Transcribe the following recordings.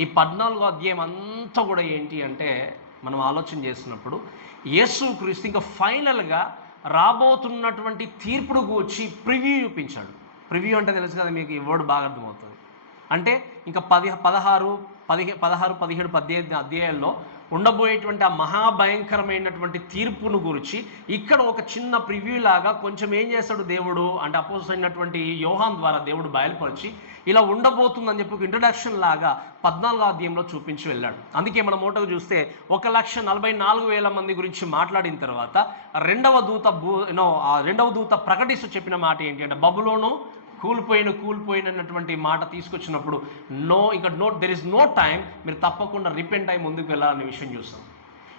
ఈ 14వ అధ్యాయం అంతా కూడా ఏంటి అంటే, మనం ఆలోచన చేసినప్పుడు యేసుక్రీస్తు ఇంకా ఫైనల్గా రాబోతున్నటువంటి తీర్పును గూర్చి ప్రివ్యూ చూపించాడు. ప్రివ్యూ అంటే తెలుసు కదా మీకు, ఈ వర్డ్ బాగా అర్థమవుతుంది. అంటే ఇంకా 16, 17 అధ్యాయాల్లో ఉండబోయేటువంటి ఆ మహాభయంకరమైనటువంటి తీర్పును గురించి ఇక్కడ ఒక చిన్న ప్రివ్యూ లాగా కొంచెం ఏం చేస్తాడు దేవుడు అంటే, అపోజిట్ అయినటువంటి యోహాన్ ద్వారా దేవుడు బయలుపరిచి ఇలా ఉండబోతుందని చెప్పి ఒక ఇంట్రడక్షన్ లాగా 14వ అధ్యాయంలో చూపించి వెళ్ళాడు. అందుకే మనం మోటకు చూస్తే 1,44,000 మంది గురించి మాట్లాడిన తర్వాత రెండవ దూత ప్రకటిస్తూ చెప్పిన మాట ఏంటి అంటే, బబులోను కూలిపోయినటువంటి మాట తీసుకొచ్చినప్పుడు దెర్ ఇస్ నో టైం, మీరు తప్పకుండా రిపెంట్ అయి ముందుకు వెళ్ళాలనే విషయం చూస్తాం.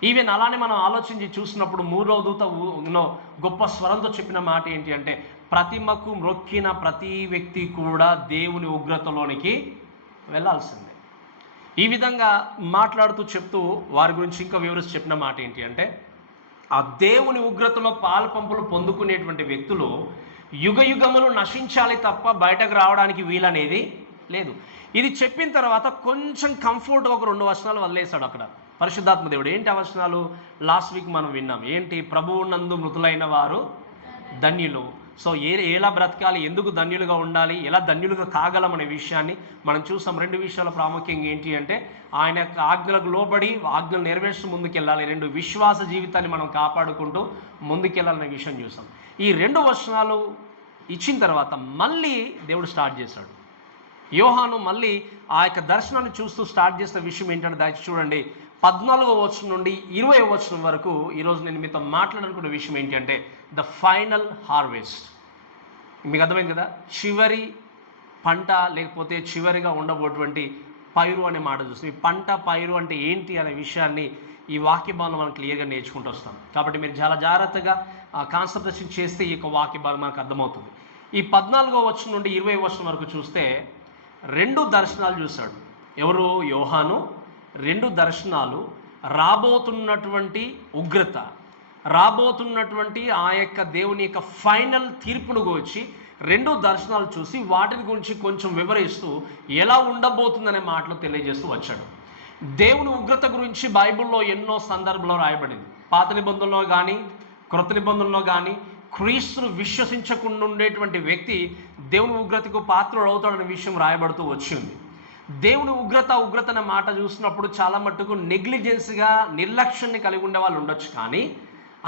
ఈవెన్ అలానే మనం ఆలోచించి చూసినప్పుడు 3వ దూత గొప్ప స్వరంతో చెప్పిన మాట ఏంటి అంటే, ప్రతిమకు మ్రొక్కిన ప్రతి వ్యక్తి కూడా దేవుని ఉగ్రతలోనికి వెళ్ళాల్సిందే. ఈ విధంగా మాట్లాడుతూ చెప్తూ వారి గురించి ఇంకా వివరిస్తూ చెప్పిన మాట ఏంటి అంటే, ఆ దేవుని ఉగ్రతలో పాలుపంపులు పొందుకునేటువంటి వ్యక్తులు యుగయుగములు నశించాలి తప్ప బయటకు రావడానికి వీలనేది లేదు. ఇది చెప్పిన తర్వాత కొంచెం కంఫర్ట్గా ఒక 2 వచనాలు వదిలేశాడు అక్కడ పరిశుద్ధాత్మ దేవుడు. ఏంటి ఆ వచనాలు? లాస్ట్ వీక్ మనం విన్నాం. ఏంటి? ప్రభువు నందు మృతులైన వారు ధన్యులు. సో ఎలా బ్రతకాలి, ఎందుకు ధన్యులుగా ఉండాలి, ఎలా ధన్యులుగా కాగలం అనే విషయాన్ని మనం చూసాం. 2 విషయాల ప్రాముఖ్యంగా ఏంటి అంటే, ఆయన యొక్క ఆజ్ఞలకు లోబడి ఆజ్ఞలు నెరవేర్చు ముందుకెళ్ళాలి. 2 విశ్వాస జీవితాన్ని మనం కాపాడుకుంటూ ముందుకెళ్ళాలనే విషయం చూసాం. ఈ 2 వచనాలు ఇచ్చిన తర్వాత మళ్ళీ దేవుడు స్టార్ట్ చేశాడు. యోహాను మళ్ళీ ఆ యొక్క దర్శనాన్ని చూస్తూ స్టార్ట్ చేసిన విషయం ఏంటంటే, దయచేసి చూడండి 14వ వచనం నుండి 20వ వచనం వరకు ఈరోజు నేను మీతో మాట్లాడాలనుకున్న విషయం ఏంటి అంటే, ద ఫైనల్ హార్వెస్ట్. మీకు అర్థమైంది కదా, చివరి పంట లేకపోతే చివరిగా ఉండబోటువంటి పైరు అనే మాట చూస్తాం. ఈ పంట పైరు అంటే ఏంటి అనే విషయాన్ని ఈ వాక్య భాగంలో మనం క్లియర్గా నేర్చుకుంటూ వస్తాం. కాబట్టి మీరు చాలా జాగ్రత్తగా కాన్సన్ట్రేషన్ చేస్తే ఈ యొక్క వాక్య భాగం మనకు అర్థమవుతుంది. ఈ 14వ వచనం నుండి 20వ వచనం వరకు చూస్తే 2 దర్శనాలు చూశాడు. ఎవరు? యోహాను. 2 దర్శనాలు, రాబోతున్నటువంటి ఉగ్రత, రాబోతున్నటువంటి ఆ యొక్క దేవుని యొక్క ఫైనల్ తీర్పును గురించి 2 దర్శనాలు చూసి వాటిని గురించి కొంచెం వివరిస్తూ ఎలా ఉండబోతుందనే మాటలు తెలియజేస్తూ వచ్చాడు. దేవుని ఉగ్రత గురించి బైబిల్లో ఎన్నో సందర్భంలో రాయబడింది. పాత నిబంధనలో కానీ క్రొత్త నిబంధనలో కానీ క్రీస్తును విశ్వసించకుండా ఉండేటువంటి వ్యక్తి దేవుని ఉగ్రతకు పాత్రుడు అవుతాడనే విషయం రాయబడుతూ వచ్చింది. దేవుని ఉగ్రత అనే మాట చూసినప్పుడు చాలా మట్టుకు నెగ్లిజెన్స్గా నిర్లక్ష్యాన్ని కలిగి ఉండే వాళ్ళు ఉండొచ్చు. కానీ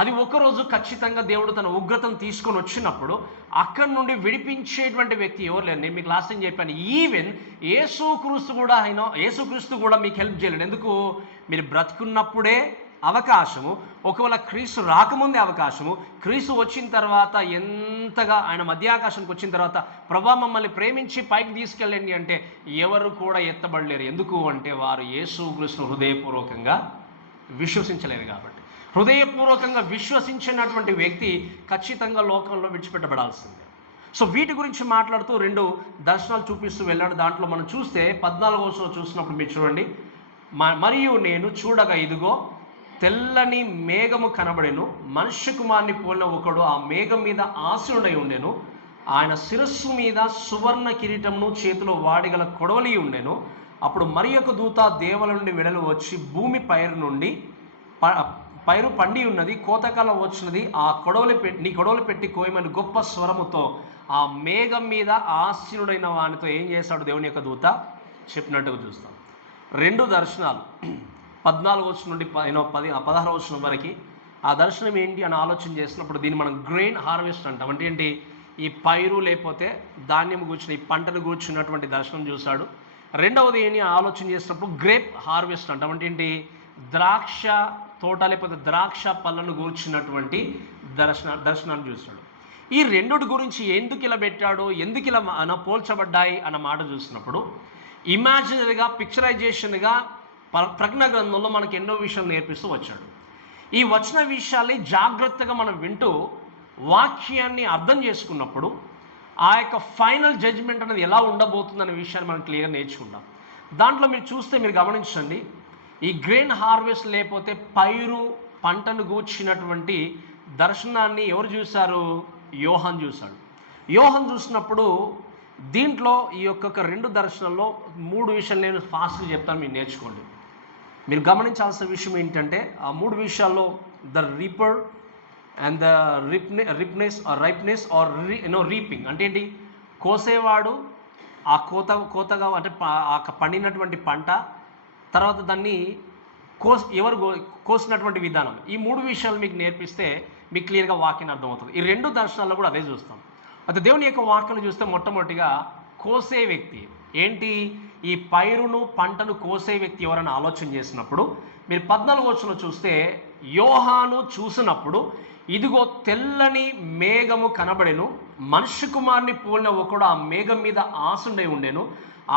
అది ఒకరోజు ఖచ్చితంగా దేవుడు తన ఉగ్రతను తీసుకొని వచ్చినప్పుడు అక్కడి నుండి విడిపించేటువంటి వ్యక్తి ఎవరు లేరు. నేను మీకు లాస్ట్ టైం చెప్పాను, ఈవెన్ యేసుక్రీస్తు కూడా మీకు హెల్ప్ చేయలేడు. ఎందుకు? మీరు బ్రతుకున్నప్పుడే అవకాశము, ఒకవేళ క్రీస్తు రాకముందే అవకాశము, క్రీస్తు వచ్చిన తర్వాత ఎంతగా ఆయన మధ్యాకాశానికి వచ్చిన తర్వాత ప్రభా మమ్మల్ని ప్రేమించి పైకి తీసుకెళ్ళండి అంటే ఎవరు కూడా ఎత్తబడలేరు. ఎందుకు అంటే వారు యేసుక్రీస్తును హృదయపూర్వకంగా విశ్వసించలేరు. కాబట్టి హృదయపూర్వకంగా విశ్వసించినటువంటి వ్యక్తి ఖచ్చితంగా లోకంలో విడిచిపెట్టబడాల్సిందే. సో వీటి గురించి మాట్లాడుతూ 2 దర్శనాలు చూపిస్తూ వెళ్ళాడు. దాంట్లో మనం చూస్తే 14వ వచనం చూసినప్పుడు మీరు చూడండి, మరియు నేను చూడగా ఇదిగో తెల్లని మేఘము కనబడెను, మనుష్య కుమారుని పోలిన ఒకడు ఆ మేఘం మీద ఆసీనుడై ఉండెను. ఆయన శిరస్సు మీద సువర్ణ కిరీటమును, చేతిలో వాడిగల కొడవలి ఉండెను. అప్పుడు మరి ఒక దూత దేవుల నుండి వెడలు వచ్చి, భూమి పైరు పండి ఉన్నది, కోతకాలం వచ్చినది, నీ కొడవలి పెట్టి కోయమని గొప్ప స్వరముతో ఆ మేఘం మీద ఆసీనుడైన వానితో ఏం చేశాడు దేవుని యొక్క దూత చెప్పినట్టుగా చూస్తాం. 2 దర్శనాలు 14వ వచనం నుండి 16వ వచనం వరకు ఆ దర్శనం ఏంటి అని ఆలోచన చేసినప్పుడు దీన్ని మనం గ్రెయిన్ హార్వెస్ట్ అంటాం. అంటే ఏంటి? ఈ పైరు లేకపోతే ధాన్యం కూర్చుని ఈ పంటను కూర్చున్నటువంటి దర్శనం చూశాడు. రెండవది ఏంటి ఆలోచన చేసినప్పుడు గ్రేప్ హార్వెస్ట్ అంటాం. అంటే ఏంటి? ద్రాక్ష తోట లేకపోతే ద్రాక్ష పళ్ళను కూర్చున్నటువంటి దర్శనాన్ని చూశాడు. ఈ 2 గురించి ఎందుకు ఇలా పెట్టాడు, ఎందుకు ఇలా పోల్చబడ్డాయి అన్న మాట చూసినప్పుడు ఇమాజినరీగా, పిక్చరైజేషన్గా ప్రజ్ఞ గ్రంథంలో మనకు ఎన్నో విషయాలు నేర్పిస్తూ వచ్చాడు. ఈ వచ్చిన విషయాల్ని జాగ్రత్తగా మనం వింటూ వాక్యాన్ని అర్థం చేసుకున్నప్పుడు ఆ యొక్క ఫైనల్ జడ్జిమెంట్ అనేది ఎలా ఉండబోతుందనే విషయాన్ని మనం క్లియర్గా నేర్చుకుంటాం. దాంట్లో మీరు చూస్తే మీరు గమనించండి, ఈ గ్రెయిన్ హార్వెస్ట్ లేకపోతే పైరు పంటను గూర్చినటువంటి దర్శనాన్ని ఎవరు చూశారు? యోహాన్ చూశాడు. యోహాన్ చూసినప్పుడు దీంట్లో ఈ యొక్క 2 దర్శనాల్లో 3 విషయాలు నేను ఫాస్ట్గా చెప్తాను, మీరు నేర్చుకోండి. మీరు గమనించాల్సిన విషయం ఏంటంటే ఆ 3 విషయాల్లో the reaper and the ripeness or reaping అంటే ఏంటి, కోసేవాడు, ఆ కోతగా అంటే ఆ పండినటువంటి పంట, తర్వాత దాన్ని ఎవరు కోసినటువంటి విధానం. ఈ 3 విషయాలు మీకు నేర్పిస్తే మీకు క్లియర్గా వాక్యం అర్థమవుతుంది. ఈ 2 దర్శనాల్లో కూడా అదే చూస్తాం. అయితే దేవుని యొక్క వాక్యం చూస్తే మొట్టమొదటిగా కోసే వ్యక్తి ఏంటి, ఈ పైరును పంటను కోసే వ్యక్తి ఎవరైనా ఆలోచన చేసినప్పుడు మీరు 14వ వచనంలో చూస్తే, యోహాను చూసినప్పుడు ఇదిగో తెల్లని మేఘము కనబడెను, మనుష్య కుమారుని పోలిన ఒకడు ఆ మేఘం మీద ఆసుండై ఉండెను,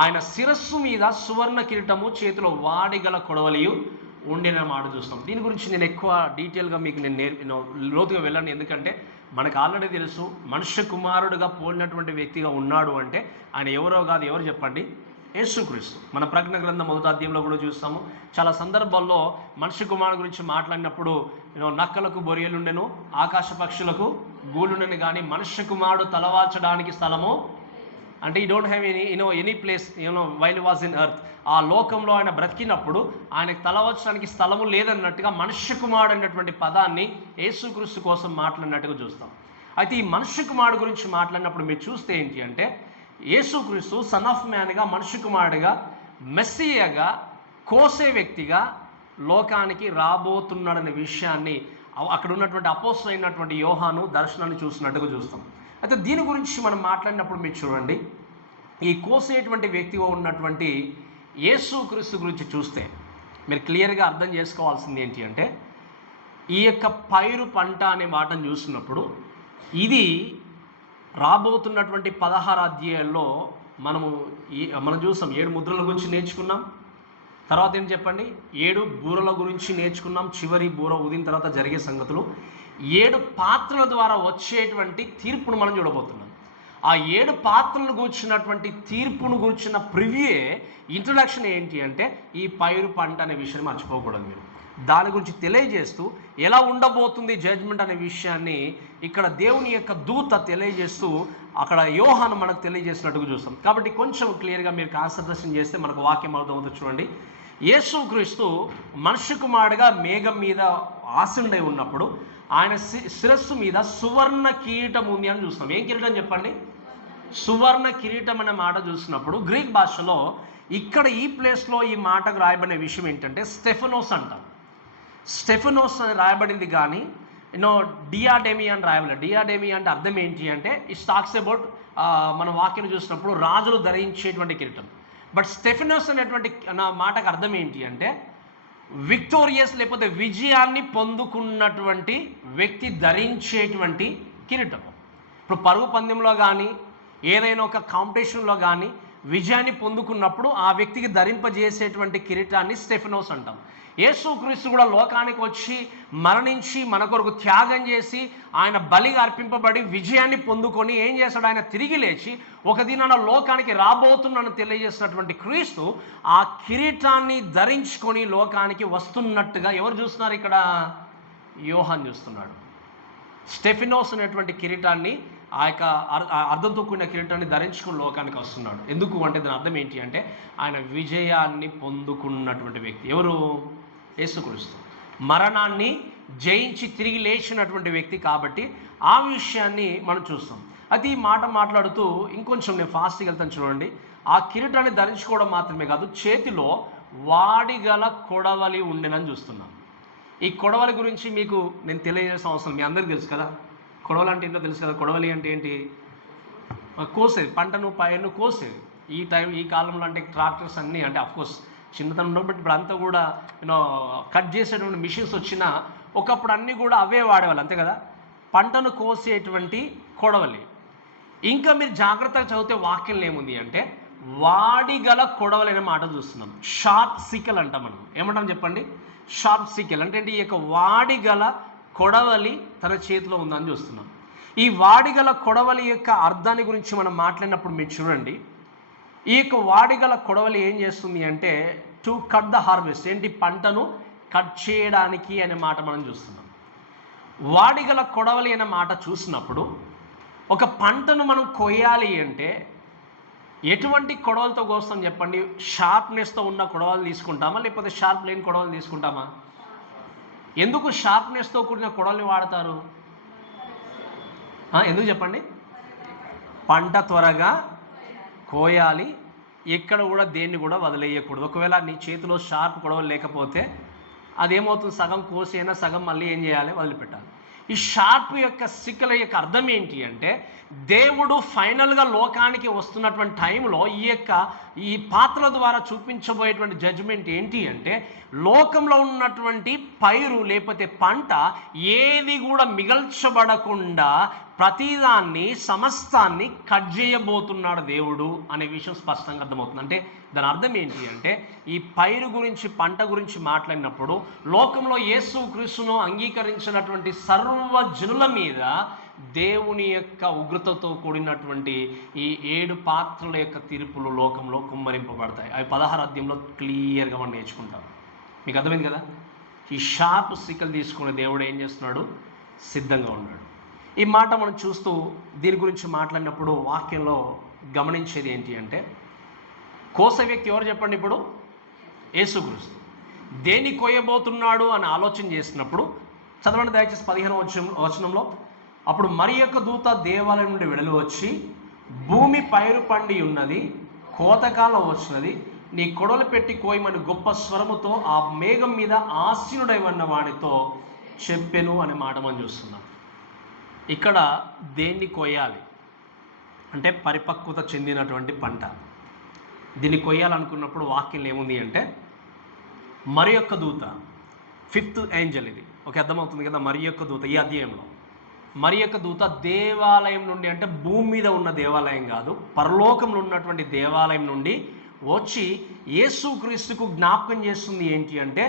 ఆయన శిరస్సు మీద సువర్ణ కిరీటము, చేతిలో వాడిగల కొడవలియు ఉండిన మాట చూస్తాం. దీని గురించి నేను ఎక్కువ డీటెయిల్గా మీకు నేను లోతుగా వెళ్ళను, ఎందుకంటే మనకు ఆల్రెడీ తెలుసు మనుష్య కుమారుడుగా పోలినటువంటి వ్యక్తిగా ఉన్నాడు అంటే ఆయన ఎవరో కాదు, ఎవరు చెప్పండి, యేసుక్రీస్తు. మన ప్రకటన గ్రంథం 1వ అధ్యాయంలో కూడా చూస్తాము. చాలా సందర్భాల్లో మనుష్య కుమారుడు గురించి మాట్లాడినప్పుడు నక్కలకు బొరియలుండెను, ఆకాశ పక్షులకు గూలుండెను, కానీ మనుష్య కుమారుడు తలవాల్చడానికి స్థలము అంటే ఈ don't have any place while was in earth. ఆ లోకంలో ఆయన బ్రతికినప్పుడు ఆయనకు తలవచ్చడానికి స్థలము లేదన్నట్టుగా మనుష్య కుమారుడు అనేటువంటి పదాన్ని యేసుక్రీస్తు కోసం మాట్లాడినట్టుగా చూస్తాం. అయితే ఈ మనుష్య కుమారుడు గురించి మాట్లాడినప్పుడు మీరు చూస్తే ఏంటి అంటే, యేసుక్రీస్తు సన్ ఆఫ్ మ్యాన్గా, మనుష్య కుమారుడిగా, మెస్సియాగా, కోసే వ్యక్తిగా లోకానికి రాబోతున్నాడనే విషయాన్ని అక్కడ ఉన్నటువంటి అపోస్తలుడు అయినటువంటి యోహాను దర్శనాన్ని చూసినట్టుగా చూస్తాం. అయితే దీని గురించి మనం మాట్లాడినప్పుడు మీరు చూడండి, ఈ కోసేటువంటి వ్యక్తిగా ఉన్నటువంటి యేసుక్రీస్తు గురించి చూస్తే మీరు క్లియర్గా అర్థం చేసుకోవాల్సింది ఏంటి అంటే, ఈ యొక్క పైరు పంట అనే మాటను చూసినప్పుడు ఇది రాబోతున్నటువంటి 16 అధ్యాయాల్లో మనం చూసాం. 7 ముద్రల గురించి నేర్చుకున్నాం. తర్వాత ఏం చెప్పండి, 7 బూరల గురించి నేర్చుకున్నాం. చివరి బూర ఊదిన తర్వాత జరిగే సంగతులు, 7 పాత్రల ద్వారా వచ్చేటువంటి తీర్పును మనం చూడబోతున్నాం. ఆ 7 పాత్రలను గూర్చినటువంటి తీర్పును గూర్చిన ప్రివ్యూయే ఇంట్రడక్షన్ ఏంటి అంటే, ఈ పైరు పంట అనే విషయాన్ని మర్చిపోకూడదు. మీరు దాని గురించి తెలియజేస్తూ ఎలా ఉండబోతుంది జడ్జ్మెంట్ అనే విషయాన్ని ఇక్కడ దేవుని యొక్క దూత తెలియజేస్తూ అక్కడ యోహాను మనకు తెలియజేసినట్టుగా చూస్తాం. కాబట్టి కొంచెం క్లియర్గా మీరు కాన్సన్ట్రేషన్ చేస్తే మనకు వాక్యం అర్థమవుతుంది. చూడండి, యేసుక్రీస్తు మనుష్య కుమారుడిగా మేఘం మీద ఆసీనుడై ఉన్నప్పుడు ఆయన శిరస్సు మీద సువర్ణ కిరీటం ఉంది అని చూస్తాం. ఏం కిరీటం చెప్పండి, సువర్ణ కిరీటం అనే మాట చూసినప్పుడు గ్రీక్ భాషలో ఇక్కడ ఈ ప్లేస్లో ఈ మాటకు రాయబడిన విషయం ఏంటంటే స్టెఫనోస్ అంటాం. స్టెఫనోస్ అని రాయబడింది, కానీ డియాడెమి అని రాయబడలేదు. డియాడెమి అంటే అర్థం ఏంటి అంటే ఇట్ టాక్స్ అబౌట్ మన వాక్యం చూసినప్పుడు రాజులు ధరించేటువంటి కిరీటం. బట్ స్టెఫనోస్ అనేటువంటి మాటకు అర్థం ఏంటి అంటే విక్టోరియస్, లేకపోతే విజయాన్ని పొందుకున్నటువంటి వ్యక్తి ధరించేటువంటి కిరీటం. ఇప్పుడు పరుగు పందెంలో కానీ ఏదైనా ఒక కాంపిటీషన్లో కానీ విజయాన్ని పొందుకున్నప్పుడు ఆ వ్యక్తికి ధరింపజేసేటువంటి కిరీటాన్ని స్టెఫనోస్ అంటాం. యేసుక్రీస్తు కూడా లోకానికి వచ్చి మరణించి మన కొరకు త్యాగం చేసి ఆయన బలిగా అర్పింపబడి విజయాన్ని పొందుకొని ఏం చేశాడు, ఆయన తిరిగి లేచి ఒక దినాన లోకానికి రాబోతున్నాను తెలియజేసినటువంటి క్రీస్తు ఆ కిరీటాన్ని ధరించుకొని లోకానికి వస్తున్నట్టుగా ఎవరు చూస్తున్నారు, ఇక్కడ యోహాను చూస్తున్నాడు. స్టెఫినోస్ అనేటువంటి కిరీటాన్ని, ఆ యొక్క అర్థంతో కూడిన కిరీటాన్ని ధరించుకుని లోకానికి వస్తున్నాడు. ఎందుకు అంటే దాని అర్థం ఏంటి అంటే ఆయన విజయాన్ని పొందుకున్నటువంటి వ్యక్తి. ఎవరు, యేసుక్రీస్తు. మరణాన్ని జయించి తిరిగి లేచినటువంటి వ్యక్తి. కాబట్టి ఆ విషయాన్ని మనం చూస్తాం. అది ఈ మాట మాట్లాడుతూ ఇంకొంచెం నేను ఫాస్ట్గా వెళ్తాను. చూడండి, ఆ కిరీటాన్ని ధరించుకోవడం మాత్రమే కాదు, చేతిలో వాడిగల కొడవలి ఉండేనని చూస్తున్నాం. ఈ కొడవలి గురించి మీకు నేను తెలియజేసిన అవసరం, మీ అందరికీ తెలుసు కదా. కొడవలి అంటే ఏంటో తెలుసు కదా. కొడవలి అంటే ఏంటి, కోసేది, పంటను పైరును కోసేది. ఈ కాలంలో అంటే ట్రాక్టర్స్ అన్నీ, అంటే అఫ్కోర్స్ చిన్నతనం ఉండవు, బట్ ఇప్పుడు అంతా కూడా కట్ చేసేటువంటి మిషన్స్ వచ్చినా ఒకప్పుడు అన్నీ కూడా అవే వాడేవాళ్ళు, అంతే కదా. పంటను కోసేటువంటి కొడవలి. ఇంకా మీరు జాగ్రత్తగా చదివితే వాక్యంలో ఏముంది అంటే వాడిగల కొడవలి అనే మాట చూస్తున్నాం. షార్ప్ సికల్ అంటాం మనం. ఏమంటాం చెప్పండి, షార్ప్ సికల్ అంటే ఈ యొక్క వాడిగల కొడవలి తన చేతిలో ఉందని చూస్తున్నాం. ఈ వాడిగల కొడవలి యొక్క అర్థాన్ని గురించి మనం మాట్లాడినప్పుడు మీరు చూడండి, ఈ యొక్క వాడిగల కొడవలి ఏం చేస్తుంది అంటే టు కట్ ద హార్వెస్ట్, ఏంటి, పంటను కట్ చేయడానికి అనే మాట మనం చూస్తున్నాం. వాడిగల కొడవలి అనే మాట చూసినప్పుడు ఒక పంటను మనం కొయ్యాలి అంటే ఎటువంటి కొడవలతో కోస్తాం చెప్పండి? షార్ప్నెస్తో ఉన్న కొడవలు తీసుకుంటామా, లేకపోతే షార్ప్ లేని కొడవలు తీసుకుంటామా? ఎందుకు షార్ప్నెస్తో కూడిన కొడవల్ని వాడతారు? ఎందుకు చెప్పండి? పంట త్వరగా కోయాలి, ఎక్కడ కూడా దేన్ని కూడా వదిలేయకూడదు. ఒకవేళ నీ చేతిలో షార్ప్ కొడవలు లేకపోతే అదేమవుతుంది, సగం కోసి అయినా సగం మళ్ళీ ఏం చేయాలి, వదిలిపెట్టాలి. ఈ షార్ప్ యొక్క సిక్కల యొక్క అర్థం ఏంటి అంటే, దేవుడు ఫైనల్గా లోకానికి వస్తున్నటువంటి టైంలో ఈ పాత్రల ద్వారా చూపించబోయేటువంటి జడ్జిమెంట్ ఏంటి అంటే, లోకంలో ఉన్నటువంటి పైరు లేకపోతే పంట ఏది కూడా మిగల్చబడకుండా ప్రతిదాన్ని సమస్తాన్ని కట్ చేయబోతున్నాడు దేవుడు అనే విషయం స్పష్టంగా అర్థమవుతుంది. అంటే దాని అర్థం ఏంటి అంటే, ఈ పైరు గురించి పంట గురించి మాట్లాడినప్పుడు లోకంలో యేసు క్రీస్తును అంగీకరించినటువంటి సర్వజనుల మీద దేవుని యొక్క ఉగ్రతతో కూడినటువంటి ఈ 7 పాత్రల యొక్క తీర్పులు లోకంలో కుమ్మరింపబడతాయి. అవి 16 అధ్యాయంలో క్లియర్గా మనం నేర్చుకుంటాం. మీకు అర్థమైంది కదా? ఈ షార్ప్ సిక్కలు తీసుకునే దేవుడు ఏం చేస్తున్నాడు, సిద్ధంగా ఉన్నాడు. ఈ మాట మనం చూస్తూ దీని గురించి మాట్లాడినప్పుడు వాక్యంలో గమనించేది ఏంటి అంటే, కోస వ్యక్తి ఎవరు చెప్పండి? ఇప్పుడు యేసుక్రీస్తు. దేన్ని కోయబోతున్నాడు అని ఆలోచన చేసినప్పుడు చదవండి దయచేసి 15వ వచనంలో. అప్పుడు మరి యొక్క దూత దేవాలయం నుండి వెడలు వచ్చి, భూమి పైరు పండి ఉన్నది, కోతకాలం వచ్చినది, నీ కొడలు పెట్టి కోయమని గొప్ప స్వరముతో ఆ మేఘం మీద ఆసీనుడై ఉన్న వాడితో చెప్పెను అనే మాట మనం చూస్తున్నాం. ఇక్కడ దేన్ని కోయాలి అంటే పరిపక్వత చెందినటువంటి పంట. దీన్ని కొయ్యాలనుకున్నప్పుడు వాక్యంలో ఏముంది అంటే, మరి యొక్క దూత, 5th ఏంజల్, ఇది ఓకే, అర్థమవుతుంది కదా? మరి యొక్క దూత ఈ అధ్యాయంలో మరి యొక్క దూత దేవాలయం నుండి, అంటే భూమి మీద ఉన్న దేవాలయం కాదు, పరలోకంలో ఉన్నటువంటి దేవాలయం నుండి వచ్చి యేసుక్రీస్తుకు జ్ఞాపకం చేస్తుంది ఏంటి అంటే,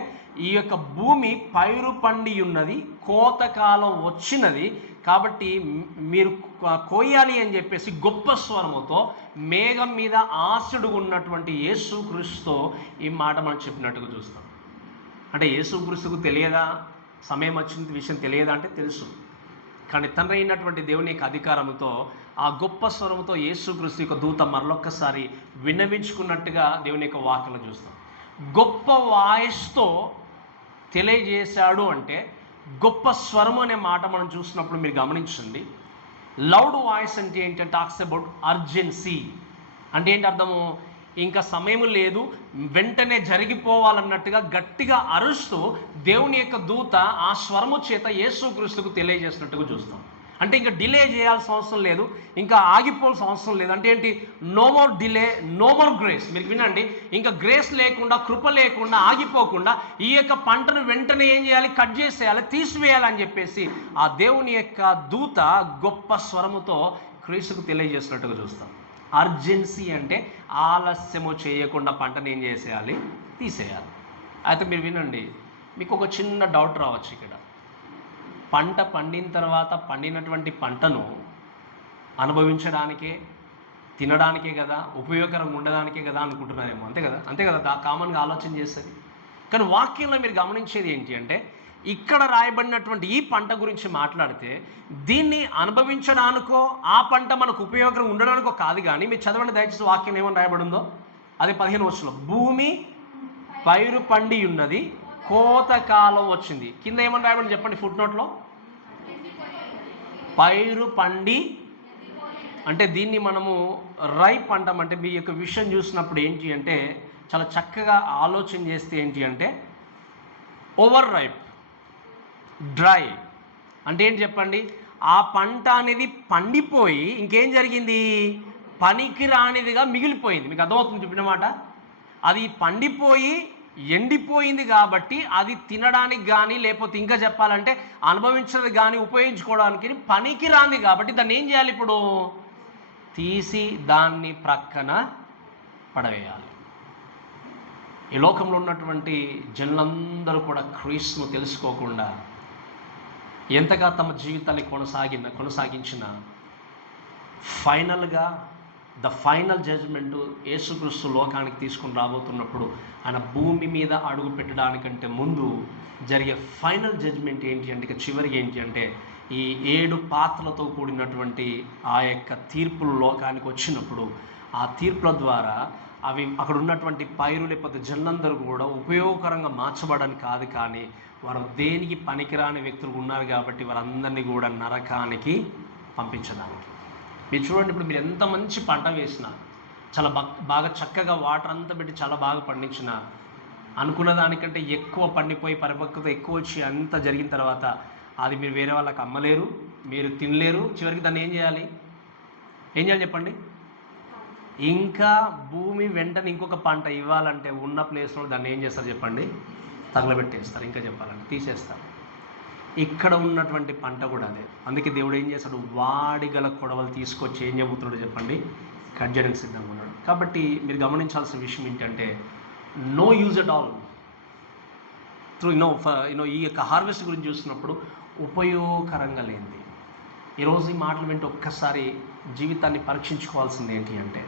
ఈ యొక్క భూమి పైరు పండి ఉన్నది, కోతకాలం వచ్చినది, కాబట్టి మీరు కోయాలి అని చెప్పేసి గొప్ప స్వరముతో మేఘం మీద ఆశుడు ఉన్నటువంటి యేసుక్రీస్తుతో ఈ మాట మనం చెప్పినట్టుగా చూస్తాం. అంటే యేసుక్రీస్తుకు తెలియదా సమయం వచ్చిన విషయం? తెలియదా అంటే తెలుసు. కానీ తండ్రి అయినటువంటి దేవుని యొక్క అధికారంతో ఆ గొప్ప స్వరంతో యేసుక్రీస్తు యొక్క దూత మరొక్కసారి విన్నవించుకున్నట్టుగా దేవుని యొక్క వాక్యంలో చూస్తాం. గొప్ప వాయిస్తో తెలియజేశాడు అంటే, గొప్ప స్వరం అనే మాట మనం చూసినప్పుడు మీరు గమనించండి. లౌడ్ వాయిస్ అంటే ఏంటంటే టాక్స్ అబౌట్ అర్జెన్సీ. అంటే ఏంటి అర్థము? ఇంకా సమయం లేదు, వెంటనే జరిగిపోవాలన్నట్టుగా గట్టిగా అరుస్తూ దేవుని యొక్క దూత ఆ స్వరము చేత యేసుక్రీస్తుకు తెలియజేసినట్టుగా చూస్తాం. అంటే ఇంకా డిలే చేయాల్సిన అవసరం లేదు, ఇంకా ఆగిపోవాల్సిన అవసరం లేదు. అంటే ఏంటి? No more delay, no more grace. మీరు వినండి, ఇంకా గ్రేస్ లేకుండా, కృప లేకుండా, ఆగిపోకుండా ఈ యొక్క పంటను వెంటనే ఏం చేయాలి? కట్ చేసేయాలి, తీసివేయాలని చెప్పేసి ఆ దేవుని యొక్క దూత గొప్ప స్వరముతో క్రీస్తుకు తెలియజేసినట్టుగా చూస్తాం. అర్జెన్సీ అంటే ఆలస్యము చేయకుండా పంటను ఏం చేసేయాలి? తీసేయాలి. అయితే మీరు వినండి, మీకు ఒక చిన్న డౌట్ రావచ్చు ఇక్కడ. పంట పండిన తర్వాత పండినటువంటి పంటను అనుభవించడానికే, తినడానికే కదా, ఉపయోగకరంగా ఉండడానికే కదా అనుకుంటున్నారేమో. అంతే కదా? అంతే కదా కామన్గా ఆలోచన చేస్తుంది. కానీ వాక్యంలో మీరు గమనించేది ఏంటి అంటే, ఇక్కడ రాయబడినటువంటి ఈ పంట గురించి మాట్లాడితే దీన్ని అనుభవించడానికో ఆ పంట మనకు ఉపయోగకరంగా ఉండడానికో కాదు. కానీ మీరు చదవండి దయచేసి వాక్యం ఏమని రాయబడిందో. అదే 15వ వచనంలో, భూమి పైరు పండి ఉన్నది, కోతకాలం వచ్చింది. కింద ఏమని రాయబడి చెప్పండి ఫుట్ నోట్లో? పైరు పండి. అంటే దీన్ని మనము రైప్ అంటాం. అంటే మీ యొక్క విషయం చూసినప్పుడు ఏంటి అంటే, చాలా చక్కగా ఆలోచన చేస్తే ఏంటి అంటే, ఓవర్ రైప్, డ్రై. అంటే ఏంటి చెప్పండి? ఆ పంట అనేది పండిపోయి ఇంకేం జరిగింది? పనికి రానిదిగా మిగిలిపోయింది. మీకు అర్థమవుతుంది చెప్పిన మాట? అది పండిపోయి ఎండిపోయింది కాబట్టి అది తినడానికి కానీ, లేకపోతే ఇంకా చెప్పాలంటే అనుభవించడానికి కానీ, ఉపయోగించుకోవడానికి పనికి రాంది కాబట్టి దాన్ని ఏం చేయాలి? ఇప్పుడు తీసి దాన్ని ప్రక్కన పడవేయాలి. ఈ లోకంలో ఉన్నటువంటి జనులందరూ కూడా క్రీస్తును తెలుసుకోకుండా ఎంతగా తమ జీవితాన్ని కొనసాగించిన ఫైనల్గా ద ఫైనల్ జడ్జ్మెంటు యేసుక్రీస్తు లోకానికి తీసుకుని రాబోతున్నప్పుడు ఆయన భూమి మీద అడుగు పెట్టడానికంటే ముందు జరిగే ఫైనల్ జడ్జ్మెంట్ ఏంటి అంటే, చివరికి ఏంటి అంటే, ఈ 7 పాత్రలతో కూడినటువంటి ఆ యొక్క తీర్పులు లోకానికి వచ్చినప్పుడు ఆ తీర్పుల ద్వారా అవి అక్కడ ఉన్నటువంటి పైరు లేకపోతే జనులందరూ కూడా ఉపయోగకరంగా మార్చబడడానికి కాదు, కానీ వారు దేనికి పనికిరాని వ్యక్తులు ఉన్నారు కాబట్టి వారందరినీ కూడా నరకానికి పంపించడానికి. మీరు చూడండి, ఇప్పుడు మీరు ఎంత మంచి పంట వేసినా, చాలా బాగా చక్కగా వాటర్ అంతా పెట్టి చాలా బాగా పండించిన, అనుకున్న దానికంటే ఎక్కువ పండిపోయి పరిపక్వత ఎక్కువ వచ్చి అంత జరిగిన తర్వాత అది మీరు వేరే వాళ్ళకి అమ్మలేరు, మీరు తినలేరు. చివరికి దాన్ని ఏం చేయాలి చెప్పండి? ఇంకా భూమి వెంటనే ఇంకొక పంట ఇవ్వాలంటే ఉన్న ప్లేస్లో దాన్ని ఏం చేస్తారు చెప్పండి? తగలబెట్టేస్తారు. ఇంకా చెప్పాలంటే తీసేస్తారు. ఇక్కడ ఉన్నటువంటి పంట కూడా అదే. అందుకే దేవుడు ఏం చేస్తాడు? వాడి గల కొడవలు తీసుకొచ్చి ఏం చెబుతున్నాడు చెప్పండి? కట్ చేయడానికి సిద్ధంగా ఉన్నాడు. కాబట్టి మీరు గమనించాల్సిన విషయం ఏంటంటే, no use at all through ఈ యొక్క హార్వెస్ట్ గురించి చూసినప్పుడు ఉపయోగకరంగా లేనిది. ఈరోజు ఈ మాటలు వింటే ఒక్కసారి జీవితాన్ని పరీక్షించుకోవాల్సింది ఏంటి అంటే,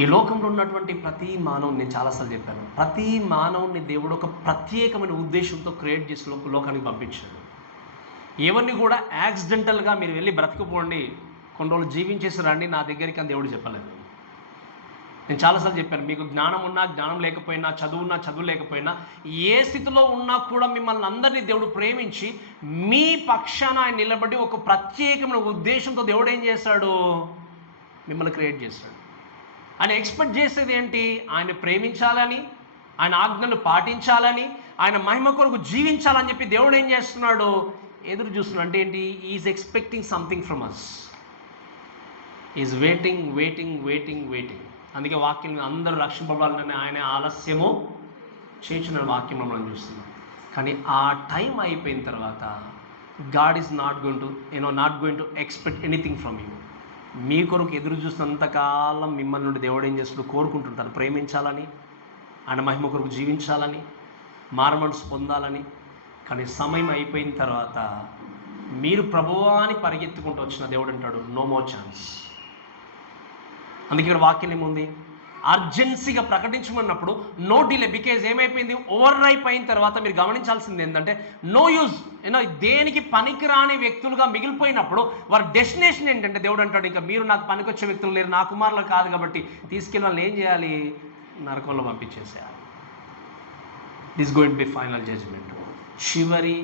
ఈ లోకంలో ఉన్నటువంటి ప్రతి మానవుని, నేను చాలాసార్లు చెప్పాను, ప్రతి మానవుని దేవుడు ఒక ప్రత్యేకమైన ఉద్దేశంతో క్రియేట్ చేసి లోకానికి పంపించాడు. ఎవరిని కూడా యాక్సిడెంటల్గా మీరు వెళ్ళి బ్రతికిపోండి, కొన్ని రోజులు జీవించేసి రండి నా దగ్గరికి అని దేవుడు చెప్పలేదు. నేను చాలాసార్లు చెప్పాను, మీకు జ్ఞానం ఉన్నా జ్ఞానం లేకపోయినా, చదువున్నా చదువు లేకపోయినా, ఏ స్థితిలో ఉన్నా కూడా మిమ్మల్ని అందరినీ దేవుడు ప్రేమించి మీ పక్షాన ఆయన నిలబడి ఒక ప్రత్యేకమైన ఉద్దేశంతో దేవుడు ఏం చేశాడు? మిమ్మల్ని క్రియేట్ చేశాడు. ఆయన ఎక్స్పెక్ట్ చేసేది ఏంటి? ఆయన ప్రేమించాలని, ఆయన ఆజ్ఞలు పాటించాలని, ఆయన మహిమ కొరకు జీవించాలని చెప్పి దేవుడు ఏం చేస్తున్నాడు? ఎదురు చూస్తున్నాడు. అంటే ఏంటి? Is expecting something from us. Is waiting waiting waiting waiting. అందుకే వాక్యం అందరూ రక్షింపబడాలని ఆయన ఆలస్యము చేసిన వాక్యం మనం చూస్తున్నాం. కానీ ఆ టైం అయిపోయిన తర్వాత God is not going to expect anything from you. మీ కొరకు ఎదురు చూసినంతకాలం మిమ్మల్ని నుండి దేవుడు ఏం చేస్తున్నాడు? కోరుకుంటుంటారు ప్రేమించాలని, ఆయన మహిమ కొరకు జీవించాలని, మారుమనసు పొందాలని. కానీ సమయం అయిపోయిన తర్వాత మీరు ప్రభువా అని పరిగెత్తుకుంటూ వచ్చిన దేవుడు అంటాడు, నో మోర్ ఛాన్స్. అందుకే ఇక్కడ వాక్యం ఏముంది? అర్జెన్సీగా ప్రకటించమన్నప్పుడు నో డిలే. బికాజ్ ఏమైపోయింది? ఓవర్ రైప్ అయిన తర్వాత మీరు గమనించాల్సింది ఏంటంటే, నో యూజ్. దేనికి పనికిరాని వ్యక్తులుగా మిగిలిపోయినప్పుడు వారి డెస్టినేషన్ ఏంటంటే, దేవుడు అంటాడు, ఇంకా మీరు నాకు పనికొచ్చే వ్యక్తులు లేరు, నా కుమారులు కాదు కాబట్టి తీసుకెళ్ళి వాళ్ళని ఏం చేయాలి? నరకంలో పంపించేసేయాలి. This going to be final judgement. చివరి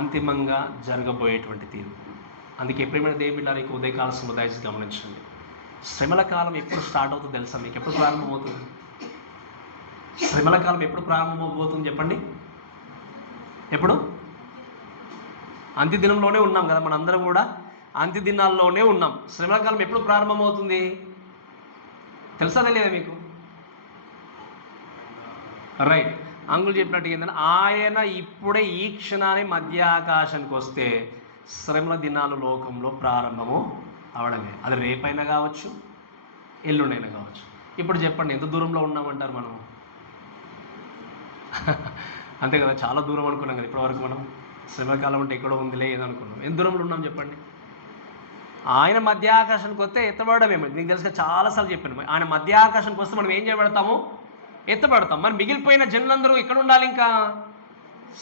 అంతిమంగా జరగబోయేటువంటి తీర్పు. అందుకే ఎప్పుడైనా దేవుళ్ళ ఉదయకాల సముదాయం గమనించండి. శ్రమల కాలం ఎప్పుడు స్టార్ట్ అవుతుందో తెలుసా మీకు? ఎప్పుడు ప్రారంభమవుతుంది? శ్రమల కాలం ఎప్పుడు ప్రారంభమవుతుంది చెప్పండి? ఎప్పుడు? అంత్యదినంలోనే ఉన్నాం కదా, మనందరం కూడా అంత్యదినాల్లోనే ఉన్నాం. శ్రమల కాలం ఎప్పుడు ప్రారంభమవుతుంది తెలుసా తెలియదా మీకు? రైట్, అంగులు చెప్పినట్టు ఏంటంటే, ఆయన ఇప్పుడే ఈ క్షణాన్ని మధ్య ఆకాశానికి వస్తే శ్రమల దినాలు లోకంలో ప్రారంభము అవడమే. అది రేపైనా కావచ్చు, ఎల్లుండైనా కావచ్చు. ఇప్పుడు చెప్పండి, ఎంత దూరంలో ఉన్నామంటారు మనం? అంతే కదా, చాలా దూరం అనుకున్నాం కదా ఇప్పటివరకు మనం. శ్రమకాలం అంటే ఎక్కడో ఉందిలే ఏదనుకున్నాం. ఎంత దూరంలో ఉన్నాం చెప్పండి? ఆయన మధ్య ఆకాశానికి వస్తే ఎత్తబడమేమో. నీకు తెలుసుగా చాలాసార్లు చెప్పాను, ఆయన మధ్య ఆకాశానికి వస్తే మనం ఏం చేయబడతాము? ఎత్తబడతాం. మరి మిగిలిపోయిన జనులందరూ ఎక్కడ ఉండాలి? ఇంకా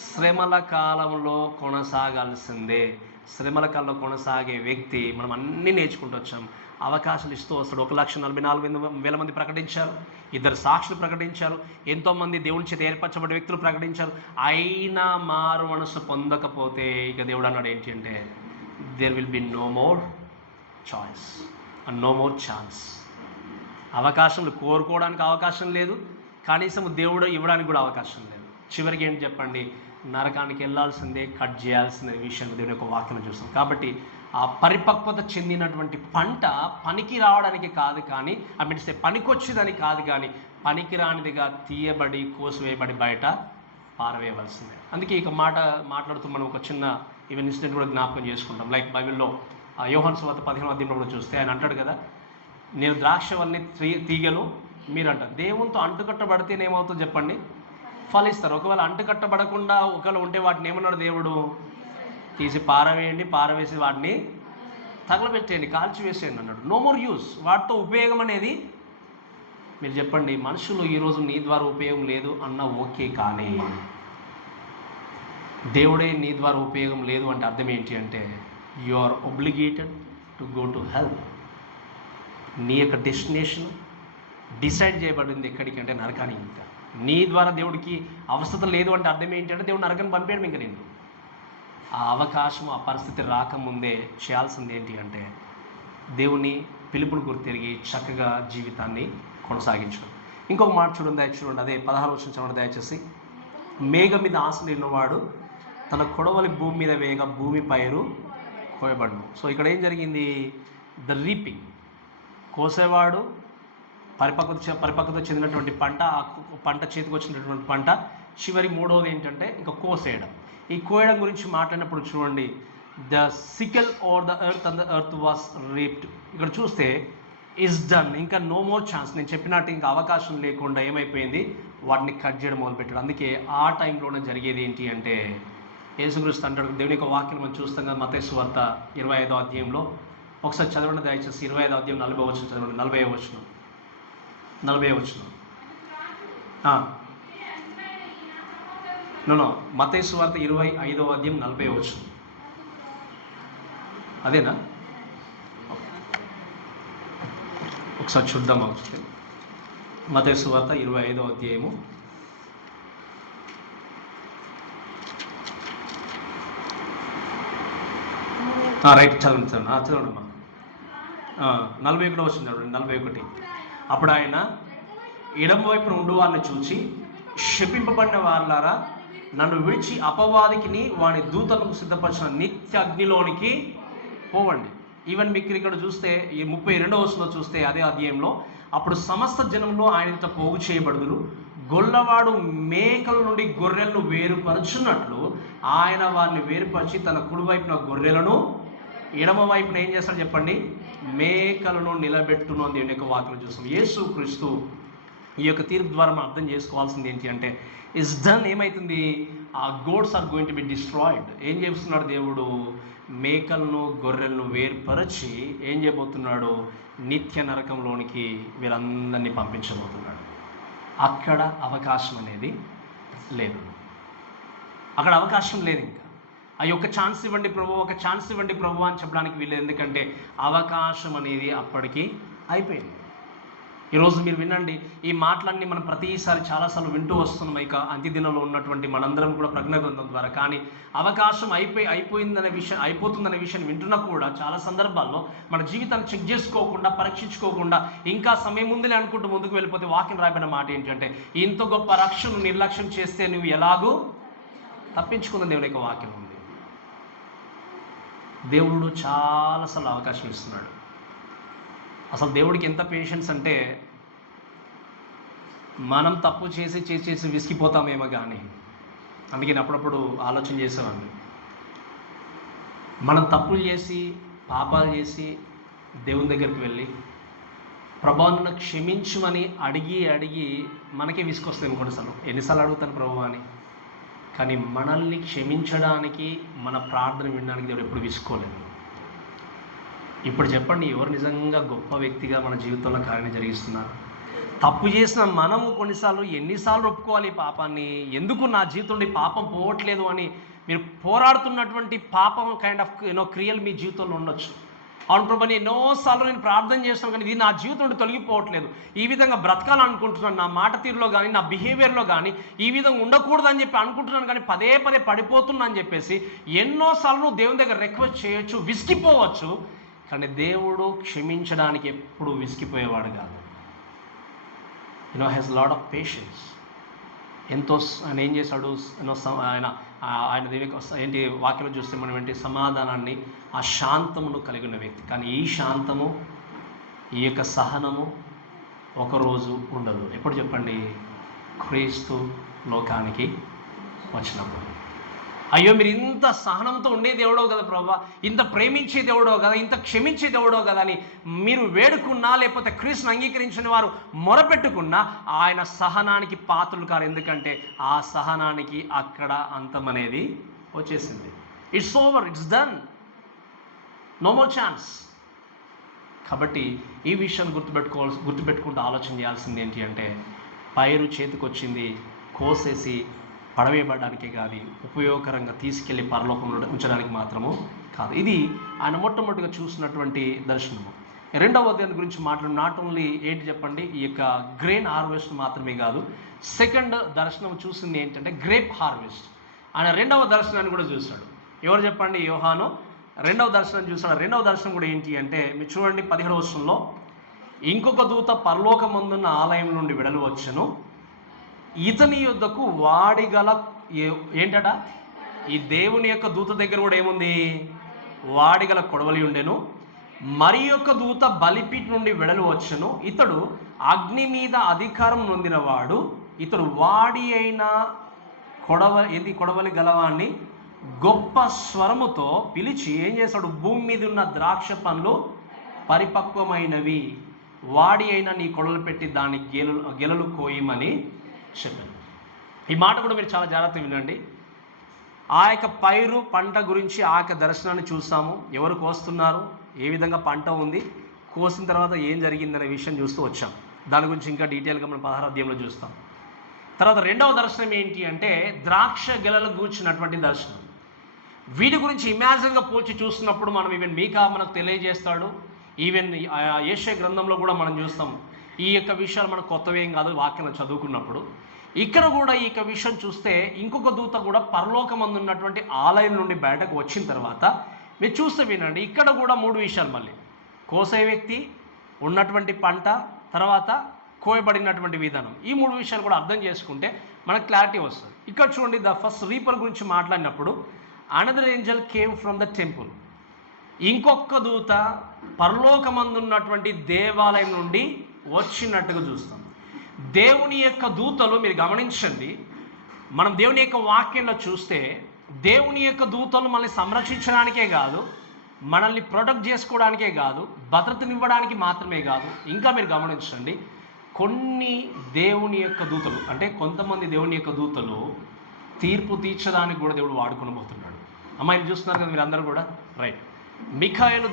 శ్రమల కాలంలో కొనసాగాల్సిందే. శ్రమల కాలంలో కొనసాగే వ్యక్తి మనం అన్నీ నేర్చుకుంటూ వచ్చాం. అవకాశాలు ఇస్తూ వస్తాడు. 1,44,000 మంది ప్రకటించారు, 2 సాక్షులు ప్రకటించారు, ఎంతోమంది దేవుని చేత ఏర్పరచబడే వ్యక్తులు ప్రకటించారు. అయినా మారు మనసు పొందకపోతే ఇక దేవుడు అన్నాడు ఏంటి అంటే, there will be no more choice and no more chance. అవకాశంలు కోరుకోవడానికి అవకాశం లేదు, కనీసం దేవుడు ఇవ్వడానికి కూడా అవకాశం లేదు. చివరికి ఏంటి చెప్పండి? నరకానికి వెళ్ళాల్సిందే, కట్ చేయాల్సిన విషయం దేవుని యొక్క వాక్యం చూస్తాం. కాబట్టి ఆ పరిపక్వత చెందినటువంటి పంట పనికి రావడానికి కాదు, కానీ పనికొచ్చేదని కాదు, కానీ పనికిరానిదిగా తీయబడి కోసివేయబడి బయట పారవేయవలసిందే. అందుకే ఇక మాట్లాడుతూ మనం ఒక చిన్న ఈవెన్ ఇన్సిడెంట్ కూడా జ్ఞాపకం చేసుకుంటాం. లైక్ బైబిల్లో యోహాను సువార్త 15వ అధ్యాయంలో కూడా చూస్తే ఆయన అంటాడు కదా, నేను ద్రాక్షవల్ని తీగలు, మీరు అంటారు దేవునితో అంటుకట్టబడితే ఏమవుతుందో చెప్పండి? ఫలిస్తారు. ఒకవేళ అంటుకట్టబడకుండా ఒకవేళ ఉంటే వాటిని ఏమన్నాడు దేవుడు? తీసి పారవేయండి, పారవేసి వాటిని తగలబెట్టేయండి, కాల్చివేసేయండి అన్నాడు. No more use. వాటితో ఉపయోగం అనేది మీరు చెప్పండి. మనుషులు ఈరోజు నీ ద్వారా ఉపయోగం లేదు అన్న ఓకే, కానీ దేవుడే నీ ద్వారా ఉపయోగం లేదు అంటే అర్థం ఏంటి అంటే, you are obligated to go to hell. నీ యొక్క డెస్టినేషన్ డిసైడ్ చేయబడింది ఎక్కడికి అంటే నరకానికి. ఇంకా నీ ద్వారా దేవుడికి అవసరం లేదు అంటే అర్థం ఏంటంటే దేవుడు నరకాన్ని పంపేయడం. ఇంకా నేను ఆ అవకాశం ఆ పరిస్థితి రాకముందే చేయాల్సింది ఏంటి అంటే దేవుని పిలుపుని గుర్తిరిగి చక్కగా జీవితాన్ని కొనసాగించడం. ఇంకొక మాట చూడండి, అదే 16వ వచనం చూడండి దయచేసి. మేఘం మీద ఆశనిన్నవాడు తన కొడవలి భూమి మీద వేయగా భూమి పైరు కోయబడును. సో ఇక్కడ ఏం జరిగింది? ద రీపింగ్, కోసేవాడు పరిపక్వత చెందినటువంటి పంట, ఆ పంట చేతికి వచ్చినటువంటి పంట. చివరి మూడవది ఏంటంటే ఇంకా కోసేయడం. ఈ కోయడం గురించి మాట్లాడినప్పుడు చూడండి, the sickle over the earth and the earth was reaped. ఇక్కడ చూస్తే ఇస్ డన్, ఇంకా నో మోర్ ఛాన్స్. నేను చెప్పినట్టు ఇంకా అవకాశం లేకుండా ఏమైపోయింది, వాటిని కట్ చేయడం మొదలుపెట్టాడు. అందుకే ఆ టైంలోనే జరిగేది ఏంటి అంటే యేసుక్రీస్తు అంటాడు, దేవుని యొక్క వాక్యం మనం చూస్తాం కదా, మత్తయి సువార్త 25వ అధ్యాయంలో. ఒకసారి చదవండి దయచేసి, 25వ అధ్యాయం 40వ వచనం చదవండి. 40వ వచనం మత్తయి సువార్త 25వ అధ్యాయం 40వ వచనం. అదేనా? ఒకసారి చూద్దాం. మత్తయి సువార్త 25వ అధ్యాయము రైట్ చదవండి. 41 వచ్చింది చూడండి. 41. అప్పుడు ఆయన ఎడమ వైపున ఉండు వారిని చూచి, శపింపబడిన వారులారా, నన్ను విడిచి అపవాదికిని వాని దూతలకు సిద్ధపరిచిన నిత్య అగ్నిలోనికి పోవండి. ఈవెన్ మీకు ఇక్కడ చూస్తే ఈ 32వ వచనంలో చూస్తే అదే అధ్యాయంలో, అప్పుడు సమస్త జనంలో ఆయనతో పోగు చేయబడుదురు. గొల్లవాడు మేకల నుండి గొర్రెలను వేరుపరచున్నట్లు ఆయన వారిని వేరుపరిచి తన కుడివైపున గొర్రెలను, ఎడమ వైపున ఏం చేస్తాడు చెప్పండి, మేకలను నిలబెట్టును అని దేవుని యొక్క వాక్యం చూస్తాం. యేసు క్రీస్తు ఈ యొక్క తీర్పు ద్వారా మనం అర్థం చేసుకోవాల్సింది ఏంటి అంటే ఇస్ డన్. ఏమవుతుంది? ఆ gods are going to be destroyed. ఏం చేస్తున్నాడు దేవుడు? మేకలను గొర్రెలను వేర్పరచి ఏం చేయబోతున్నాడు? నిత్య నరకంలోనికి వీరందరినీ పంపించబోతున్నాడు. అక్కడ అవకాశం అనేది లేదు. అక్కడ అవకాశం లేదు. ఇంకా ఆ యొక్క ఛాన్స్ ఇవ్వండి ప్రభు, ఒక ఛాన్స్ ఇవ్వండి ప్రభు అని చెప్పడానికి వీలేదు. ఎందుకంటే అవకాశం అనేది అప్పటికి అయిపోయింది. ఈరోజు మీరు వినండి, ఈ మాటలన్నీ మనం ప్రతిసారి చాలాసార్లు వింటూ వస్తున్నాం ఇక అంత్యదినంలో ఉన్నటువంటి మనందరం కూడా ప్రజ్ఞ గ్రంథం ద్వారా. కానీ అవకాశం అయిపోతుందనే విషయాన్ని వింటున్నా కూడా చాలా సందర్భాల్లో మన జీవితాన్ని చెక్ చేసుకోకుండా, పరీక్షించుకోకుండా ఇంకా సమయం ముందులే అనుకుంటూ ముందుకు వెళ్ళిపోతే వాక్యం రాయబడిన మాట ఏంటంటే ఇంత గొప్ప రక్షణను నిర్లక్ష్యం చేస్తే నువ్వు ఎలాగూ తప్పించుకుందని దేవుని యొక్క వాక్యం ఉంది. దేవుడు చాలాసార్లు అవకాశం ఇస్తున్నాడు. అసలు దేవుడికి ఎంత పేషెన్స్ అంటే మనం తప్పు చేసి విసిగిపోతామేమో కానీ, అందుకే నేను అప్పుడప్పుడు ఆలోచన చేసేవాడిని, మనం తప్పులు చేసి పాపాలు చేసి దేవుని దగ్గరికి వెళ్ళి ప్రభువును క్షమించమని అడిగి మనకే విసుకొస్తాం కొన్నిసార్లు. ఎన్నిసార్లు అడుగుతాను ప్రభు అని, కానీ మనల్ని క్షమించడానికి మన ప్రార్థన వినడానికి దేవుడు ఎప్పుడు విసుకోలేదు. ఇప్పుడు చెప్పండి, ఎవరు నిజంగా గొప్ప వ్యక్తిగా మన జీవితంలో కార్యం జరిగిస్తున్నారు? తప్పు చేసిన మనము కొన్నిసార్లు ఎన్నిసార్లు ఒప్పుకోవాలి ఈ పాపాన్ని? ఎందుకు నా జీవితంలో పాపం పోవట్లేదు అని మీరు పోరాడుతున్నటువంటి పాపం కైండ్ ఆఫ్ క్రియలు మీ జీవితంలో ఉండొచ్చు. అవును ప్రభు, ఎన్నోసార్లు నేను ప్రార్థన చేస్తాను కానీ ఇది నా జీవితం నుండి తొలగిపోవట్లేదు, ఈ విధంగా బ్రతకాలనుకుంటున్నాను, నా మాట తీరులో కానీ నా బిహేవియర్లో కానీ ఈ విధంగా ఉండకూడదని చెప్పి అనుకుంటున్నాను, కానీ పదే పడిపోతున్నా అని చెప్పేసి ఎన్నోసార్లు దేవుని దగ్గర రిక్వెస్ట్ చేయొచ్చు, విసిగిపోవచ్చు. కానీ దేవుడు క్షమించడానికి ఎప్పుడు విసిగిపోయేవాడు కాదు. Has lot of patience. ఎంతో ఆయన ఏం చేశాడు, ఆయన దీనికి ఏంటి వాక్యంలో చూస్తే మనం ఏంటి సమాధానాన్ని, ఆ శాంతమును కలిగిన వ్యక్తి. కానీ ఈ శాంతము, ఈ యొక్క సహనము ఒకరోజు ఉండదు. ఎప్పుడు చెప్పండి? క్రీస్తు లోకానికి వచ్చినప్పుడు. అయ్యో మీరు ఇంత సహనంతో ఉండే దేవుడో కదా ప్రభా, ఇంత ప్రేమించే దేవుడో కదా, ఇంత క్షమించే దేవుడో కదా అని మీరు వేడుకున్నా, లేకపోతే క్రీస్తుని అంగీకరించిన వారు మొరపెట్టుకున్నా ఆయన సహనానికి పాత్రలు కారు. ఎందుకంటే ఆ సహనానికి అక్కడ అంతం అనేది వచ్చేసింది. It's over, it's done, no more chance. కాబట్టి ఈ విషయాన్ని గుర్తుపెట్టుకుంటూ ఆలోచన చేయాల్సింది ఏంటి అంటే పైరు చేతికొచ్చింది కోసేసి పడవేయబడడానికే కాదు, ఉపయోగకరంగా తీసుకెళ్ళి పరలోకంలో ఉంచడానికి మాత్రము కాదు. ఇది ఆయన మొట్టమొదటిగా చూసినటువంటి దర్శనము. రెండవ అధ్యాయం గురించి నాట్ ఓన్లీ ఏంటి చెప్పండి, ఈ యొక్క గ్రెయిన్ హార్వెస్ట్ మాత్రమే కాదు, సెకండ్ దర్శనం చూసింది ఏంటంటే గ్రేప్ హార్వెస్ట్. ఆయన రెండవ దర్శనాన్ని కూడా చూశాడు. ఎవరు చెప్పండి? యోహాను రెండవ దర్శనం చూశాడు. రెండవ దర్శనం కూడా ఏంటి అంటే మీరు చూడండి 17వ వచనంలో, ఇంకొక దూత పరలోకమందున్న ఆలయం నుండి వెడలు వచ్చెను, ఇతని యొద్దకు వాడిగల ఏంటట, ఈ దేవుని యొక్క దూత దగ్గర కూడా ఏముంది, వాడిగల కొడవలి ఉండెను. మరి యొక్క దూత బలిపీఠ నుండి వెడలు వచ్చెను, ఇతడు అగ్ని మీద అధికారం నొందినవాడు, ఇతడు వాడి అయిన కొడవలి గలవాన్ని గొప్ప స్వరముతో పిలిచి ఏం చేశాడు, భూమి మీద ఉన్న ద్రాక్ష పండ్లు పరిపక్వమైనవి, వాడి అయినా నీ కొడలు పెట్టి దాని గెలలు కోయమని చెప్పాను. ఈ మాట కూడా మీరు చాలా జాగ్రత్తగా వినండి. ఆ యొక్క పైరు పంట గురించి ఆ యొక్క దర్శనాన్ని చూస్తాము. ఎవరు కోస్తున్నారు, ఏ విధంగా పంట ఉంది, కోసిన తర్వాత ఏం జరిగిందనే విషయం చూస్తూ వచ్చాం. దాని గురించి ఇంకా డీటెయిల్గా మనం 16వ అధ్యాయంలో చూస్తాం. తర్వాత రెండవ దర్శనం ఏంటి అంటే ద్రాక్ష గెలలు గూర్చినటువంటి దర్శనం. వీటి గురించి ఇమాజిన్గా పోల్చి చూస్తున్నప్పుడు మనం మీకా మనకు తెలియజేస్తాడు. ఈవెన్ యెషయా గ్రంథంలో కూడా మనం చూస్తాం. ఈ యొక్క విషయాలు మనకు కొత్తవేం కాదు, వాక్యం చదువుకున్నప్పుడు. ఇక్కడ కూడా ఈ యొక్క విషయం చూస్తే ఇంకొక దూత కూడా పరలోకమందు ఉన్నటువంటి ఆలయం నుండి బయటకు వచ్చిన తర్వాత మీరు చూస్తే వినండి, ఇక్కడ కూడా 3 విషయాలు మళ్ళీ, కోసే వ్యక్తి, ఉన్నటువంటి పంట, తర్వాత కోయబడినటువంటి విధానం. ఈ 3 విషయాలు కూడా అర్థం చేసుకుంటే మనకు క్లారిటీ వస్తుంది. ఇక్కడ చూడండి, ద ఫస్ట్ రీపర్ గురించి మాట్లాడినప్పుడు another Angel came from the temple, ఇంకొక దూత పరలోకమందున్నటువంటి దేవాలయం నుండి వచ్చినట్టుగా చూస్తాం. దేవుని యొక్క దూతలు మీరు గమనించండి, మనం దేవుని యొక్క వాక్యంలో చూస్తే దేవుని యొక్క దూతలు మనల్ని సంరక్షించడానికే కాదు, మనల్ని ప్రొటెక్ట్ చేసుకోవడానికే కాదు, భద్రతనివ్వడానికి మాత్రమే కాదు. ఇంకా మీరు గమనించండి, కొన్ని దేవుని యొక్క దూతలు అంటే కొంతమంది దేవుని యొక్క దూతలు తీర్పు తీర్చడానికి కూడా దేవుడు వాడుకొని పోతున్నాడు. అమ్మాయిని చూస్తున్నారు కదా మీరు అందరూ కూడా, రైట్. మిఖాయేలు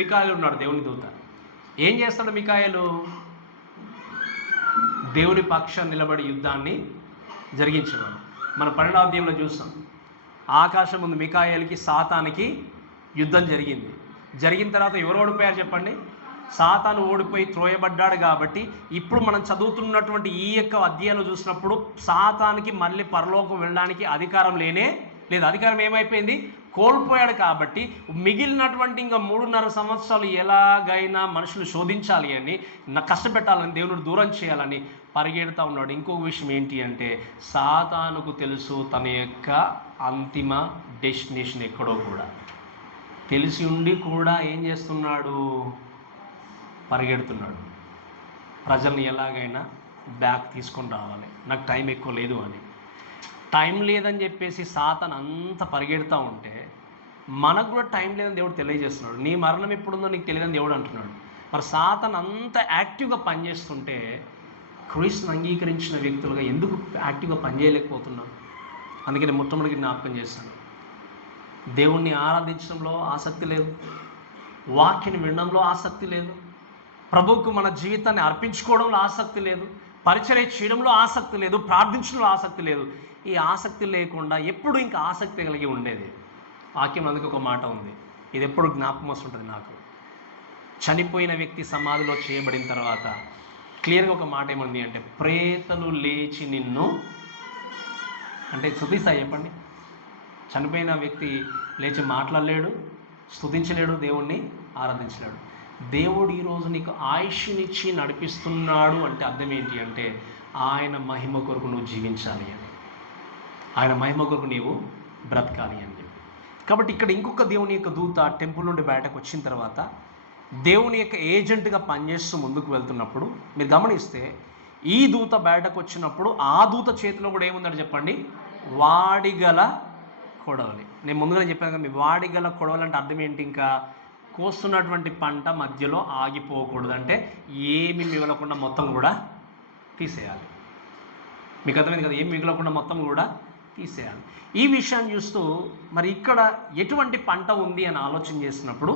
మిఖాయేలు ఉన్నాడు, దేవుని దూత. ఏం చేస్తాడు మిఖాయేలు? దేవుని పక్షాన్ని నిలబడి యుద్ధాన్ని జరిగించేవాడు. మన 12వ అధ్యాయంలో చూస్తాం, ఆకాశం ముందు మిఖాయేలుకి సాతానికి యుద్ధం జరిగింది. జరిగిన తర్వాత ఎవరు ఓడిపోయారు చెప్పండి? సాతాను ఓడిపోయి త్రోయబడ్డాడు. కాబట్టి ఇప్పుడు మనం చదువుతున్నటువంటి ఈ యొక్క అధ్యాయంలో చూసినప్పుడు సాతానికి మళ్ళీ పరలోకం వెళ్ళడానికి అధికారం లేదు. అధికారం ఏమైపోయింది? కోల్పోయాడు. కాబట్టి మిగిలినటువంటి ఇంకా 3.5 సంవత్సరాలు ఎలాగైనా మనుషులు శోధించాలి అని, కష్టపెట్టాలని, దేవుడు దూరం చేయాలని పరిగెడుతూ ఉన్నాడు. ఇంకొక విషయం ఏంటి అంటే సాతానుకు తెలుసు తన యొక్క అంతిమ డెస్టినేషన్ ఎక్కడో కూడా. తెలిసి ఉండి కూడా ఏం చేస్తున్నాడు? పరిగెడుతున్నాడు. ప్రజల్ని ఎలాగైనా బ్యాక్ తీసుకొని రావాలి, నాకు టైం ఎక్కువ లేదు అని. టైం లేదని చెప్పేసి సాతాను అంత పరిగెడుతూ ఉంటే మనకు కూడా టైం లేదని దేవుడు తెలియజేస్తున్నాడు. నీ మరణం ఎప్పుడుందో నీకు తెలియదని దేవుడు అంటున్నాడు. మరి సాతాను అంత యాక్టివ్గా పనిచేస్తుంటే క్రీస్తుని అంగీకరించిన వ్యక్తులుగా ఎందుకు యాక్టివ్గా పనిచేయలేకపోతున్నాం? అందుకని మొట్టమొదటి జ్ఞాపకం చేస్తాను, దేవుణ్ణి ఆరాధించడంలో ఆసక్తి లేదు, వాక్యాన్ని వినడంలో ఆసక్తి లేదు, ప్రభువుకు మన జీవితాన్ని అర్పించుకోవడంలో ఆసక్తి లేదు, పరిచర్య చేయడంలో ఆసక్తి లేదు, ప్రార్థించడంలో ఆసక్తి లేదు. ఈ ఆసక్తి లేకుండా ఎప్పుడు ఇంకా ఆసక్తి కలిగి ఉండేది వాక్యం. అందుకు ఒక మాట ఉంది, ఇది ఎప్పుడు జ్ఞాపకం వస్తుంటుంది నాకు. చనిపోయిన వ్యక్తి సమాధిలో చేయబడిన తర్వాత క్లియర్గా ఒక మాట ఏముంది అంటే, ప్రేతలు లేచి నిన్ను అంటే స్తుతిస్తాయి. చెప్పండి, చనిపోయిన వ్యక్తి లేచి మాట్లాడలేడు, స్తుతించలేడు, దేవుణ్ణి ఆరాధించలేడు. దేవుడు ఈరోజు నీకు ఆయుష్నిచ్చి నడిపిస్తున్నాడు అంటే అర్థం ఏంటి అంటే ఆయన మహిమ కొరకు నువ్వు జీవించాలి అని, ఆయన మహిమ కొరకు నీవు బ్రతకాలి అని చెప్పి. కాబట్టి ఇక్కడ ఇంకొక దేవుని యొక్క దూత టెంపుల్ నుండి బయటకు వచ్చిన తర్వాత దేవుని యొక్క ఏజెంట్గా పనిచేస్తూ ముందుకు వెళ్తున్నప్పుడు మీరు గమనిస్తే ఈ దూత బయటకు వచ్చినప్పుడు ఆ దూత చేతిలో కూడా ఏముందని చెప్పండి? వాడిగల కొడవలి. నేను ముందుగానే చెప్పాను కదా, మీ వాడిగల కొడవలి అంటే అర్థం ఏంటి? ఇంకా కోస్తున్నటువంటి పంట మధ్యలో ఆగిపోకూడదు, అంటే ఏమి మిగలకుండా మొత్తం కూడా తీసేయాలి. మీకు అర్థమైంది కదా, ఏమి మిగలకుండా మొత్తం కూడా తీసేయాలి. ఈ విషయాన్ని చూస్తూ మరి ఇక్కడ ఎటువంటి పంట ఉంది అని ఆలోచన చేసినప్పుడు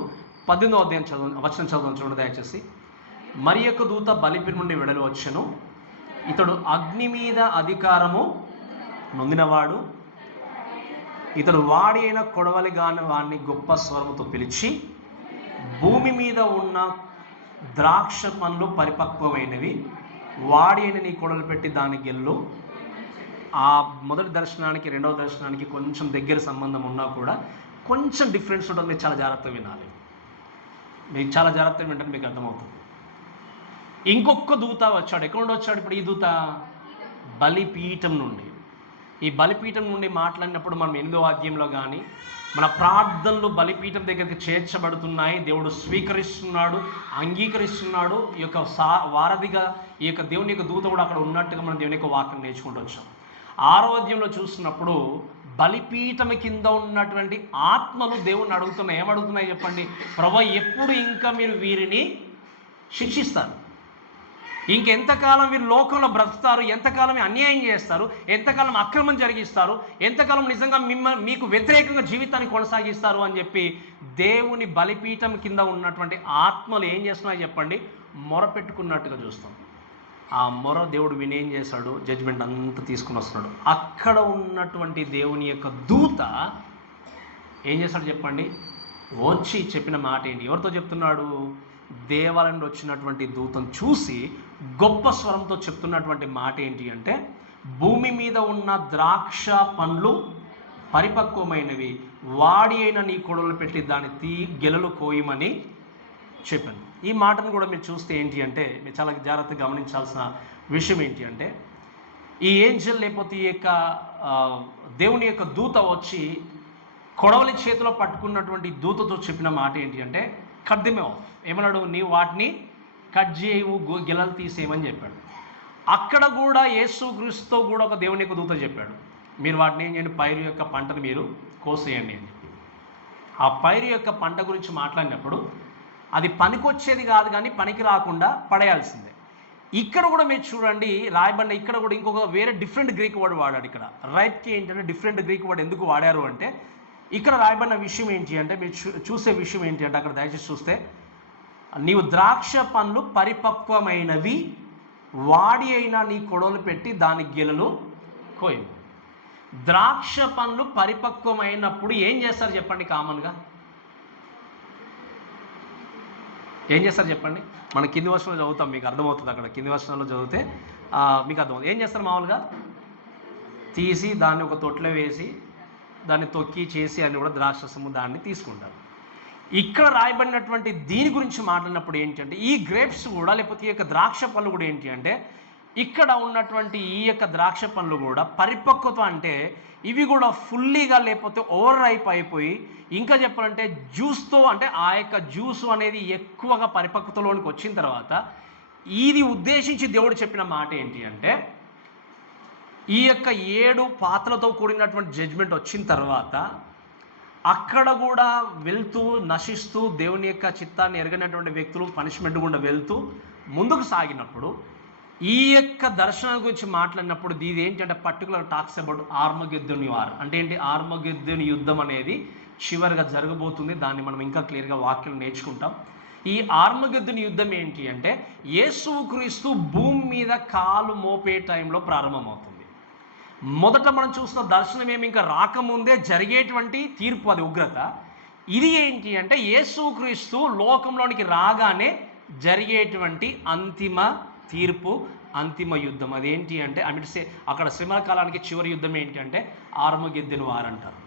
18వ అధ్యాయం వచనం చదవడం చూడండి దయచేసి. మరి యొక్క దూత బలిపీఠం నుండి వెడలు వచ్చెను, ఇతడు అగ్ని మీద అధికారము నొందినవాడు, ఇతడు వాడి అయిన కొడవలి గాని వాడిని గొప్ప స్వరముతో పిలిచి భూమి మీద ఉన్న ద్రాక్ష పండ్లు పరిపక్వమైనవి, వాడి అయిన నీ కొడలు పెట్టి దాని గెల్లు. ఆ మొదటి దర్శనానికి రెండవ దర్శనానికి కొంచెం దగ్గర సంబంధం ఉన్నా కూడా కొంచెం డిఫరెన్స్ ఉంటుంది. మీరు చాలా జాగ్రత్తగా వినాలి. మీకు చాలా జాగ్రత్తగా వింటే మీకు అర్థమవుతుంది. ఇంకొక దూత వచ్చాడు. ఎక్కడ నుండి వచ్చాడు ఇప్పుడు ఈ దూత? బలిపీఠం నుండి. ఈ బలిపీఠం నుండి మాట్లాడినప్పుడు మనం 8వ అధ్యాయంలో కానీ మన ప్రార్థనలు బలిపీఠం దగ్గరికి చేర్చబడుతున్నాయి. దేవుడు స్వీకరిస్తున్నాడు, అంగీకరిస్తున్నాడు. ఈ యొక్క వారధిగా ఈ యొక్క దేవుని యొక్క దూత కూడా అక్కడ ఉన్నట్టుగా మనం దేవుని యొక్క వాక్యం నేర్చుకుంటూ వచ్చాం. 6వ అధ్యాయంలో చూస్తున్నప్పుడు బలిపీఠం కింద ఉన్నటువంటి ఆత్మలు దేవుణ్ణి అడుగుతున్నాయి. ఏమడుగుతున్నాయి చెప్పండి? ప్రభువా, ఎప్పుడు ఇంకా మీరు వీరిని శిక్షిస్తారు? ఇంకెంతకాలం వీరు లోకంలో బ్రతుకుతారు? ఎంతకాలం అన్యాయం చేస్తారు? ఎంతకాలం అక్రమం జరిగిస్తారు? ఎంతకాలం నిజంగా మీకు వ్యతిరేకంగా జీవితాన్ని కొనసాగిస్తారు అని చెప్పి దేవుని బలిపీఠం కింద ఉన్నటువంటి ఆత్మలు ఏం చేస్తున్నాయి చెప్పండి? మొర పెట్టుకున్నట్టుగా చూస్తాం. ఆ మొర దేవుడు వినేం చేశాడు? జడ్జిమెంట్ అంతా తీసుకుని వస్తున్నాడు. అక్కడ ఉన్నటువంటి దేవుని యొక్క దూత ఏం చేశాడు చెప్పండి? వచ్చి చెప్పిన మాట ఏంటి? ఎవరితో చెప్తున్నాడు? దేవాలయం నుండి వచ్చినటువంటి దూతను చూసి గొప్ప స్వరంతో చెప్తున్నటువంటి మాట ఏంటి అంటే, భూమి మీద ఉన్న ద్రాక్ష పండ్లు పరిపక్వమైనవి, వాడి అయిన నీ కొడలు పెట్టి దాని గెలలు కోయమని చెప్పాను. ఈ మాటను కూడా మీరు చూస్తే ఏంటి అంటే, మీరు చాలా జాగ్రత్తగా గమనించాల్సిన విషయం ఏంటి అంటే, ఈ ఏంజల్ లేకపోతే ఈ యొక్క దేవుని యొక్క దూత వచ్చి కొడవలి చేతిలో పట్టుకున్నటువంటి దూతతో చెప్పిన మాట ఏంటి అంటే, కట్ దిమ్ ఆఫ్. ఏమన్నాడు? నీవు వాటిని కట్ చేయవు, గెలలు తీసేయమని చెప్పాడు. అక్కడ కూడా యేసుక్రీస్తుతో కూడా ఒక దేవుని యొక్క దూత చెప్పాడు, మీరు వాటిని ఏం చేయండి? పైరు యొక్క పంటను మీరు కోసేయండి అని చెప్పి. ఆ పైరు యొక్క పంట గురించి మాట్లాడినప్పుడు అది పనికొచ్చేది కాదు, కానీ పనికి రాకుండా పడేయాల్సిందే. ఇక్కడ కూడా మీరు చూడండి రాయబడిన, ఇక్కడ కూడా ఇంకొక వేరే డిఫరెంట్ గ్రీక్ వర్డ్ వాడాడు. ఇక్కడ రైట్కి ఏంటంటే డిఫరెంట్ గ్రీక్ వర్డ్ ఎందుకు వాడారు అంటే, ఇక్కడ రాయబడిన విషయం ఏంటి అంటే, మీరు చూసే విషయం ఏంటి అంటే, అక్కడ దయచేసి చూస్తే, నీవు ద్రాక్ష పండ్లు పరిపక్వమైనవి, వాడి అయినా నీ కొడవలు పెట్టి దాని గెలలు కోయము. ద్రాక్ష పండ్లు పరిపక్వమైనప్పుడు ఏం చేస్తారు చెప్పండి? కామన్గా ఏం చేస్తారు చెప్పండి? మన కింది వర్షంలో చదువుతాం, మీకు అర్థమవుతుంది. అక్కడ కింది వర్షంలో చదివితే మీకు అర్థమవుతుంది. ఏం చేస్తారు? మామూలుగా తీసి దాన్ని ఒక తొట్లో వేసి దాన్ని తొక్కి చేసి అని కూడా ద్రాక్షరసము దాన్ని తీసుకుంటారు. ఇక్కడ రాయబడినటువంటి దీని గురించి మాట్లాడినప్పుడు ఏంటంటే, ఈ గ్రేప్స్ కూడా లేకపోతే ఈ యొక్క ద్రాక్ష పళ్ళు కూడా ఏంటి అంటే, ఇక్కడ ఉన్నటువంటి ఈ యొక్క ద్రాక్ష పండ్లు కూడా పరిపక్వత అంటే ఇవి కూడా ఫుల్లీగా లేకపోతే ఓవర్ రైప్ అయిపోయి, ఇంకా చెప్పాలంటే జ్యూస్తో, అంటే ఆ యొక్క జ్యూస్ అనేది ఎక్కువగా పరిపక్వతలోనికి వచ్చిన తర్వాత ఇది ఉద్దేశించి దేవుడు చెప్పిన మాట ఏంటి అంటే, ఈ యొక్క 7 పాత్రలతో కూడినటువంటి జడ్జ్మెంట్ వచ్చిన తర్వాత అక్కడ కూడా వెళ్తూ నశిస్తూ దేవుని యొక్క చిత్తాన్ని ఎరగనటువంటి వ్యక్తులు పనిష్మెంట్ గుండా వెళ్తూ ముందుకు సాగినప్పుడు ఈ యొక్క దర్శనం గురించి మాట్లాడినప్పుడు ఇది ఏంటంటే పర్టికులర్ టాక్స్ అబౌట్ ఆర్మగెద్దోన్ వార్. అంటే ఏంటి? ఆర్మగెద్దోన్ యుద్ధం అనేది చివరిగా జరగబోతుంది. దాన్ని మనం ఇంకా క్లియర్గా వాక్యం నేర్చుకుంటాం. ఈ ఆర్మగెద్దోన్ యుద్ధం ఏంటి అంటే, యేసుక్రీస్తు భూమి మీద కాలు మోపే టైంలో ప్రారంభమవుతుంది. మొదట మనం చూస్తున్న దర్శనం ఏమి ఇంకా రాకముందే జరిగేటువంటి తీర్పు, అది ఉగ్రత. ఇది ఏంటి అంటే, యేసుక్రీస్తు లోకంలోనికి రాగానే జరిగేటువంటి అంతిమ తీర్పు, అంతిమ యుద్ధం. అదేంటి అంటే అక్కడ శ్రమల కాలానికి చివరి యుద్ధం ఏంటి అంటే ఆర్మగెద్దోన్ వార్ అంటారు.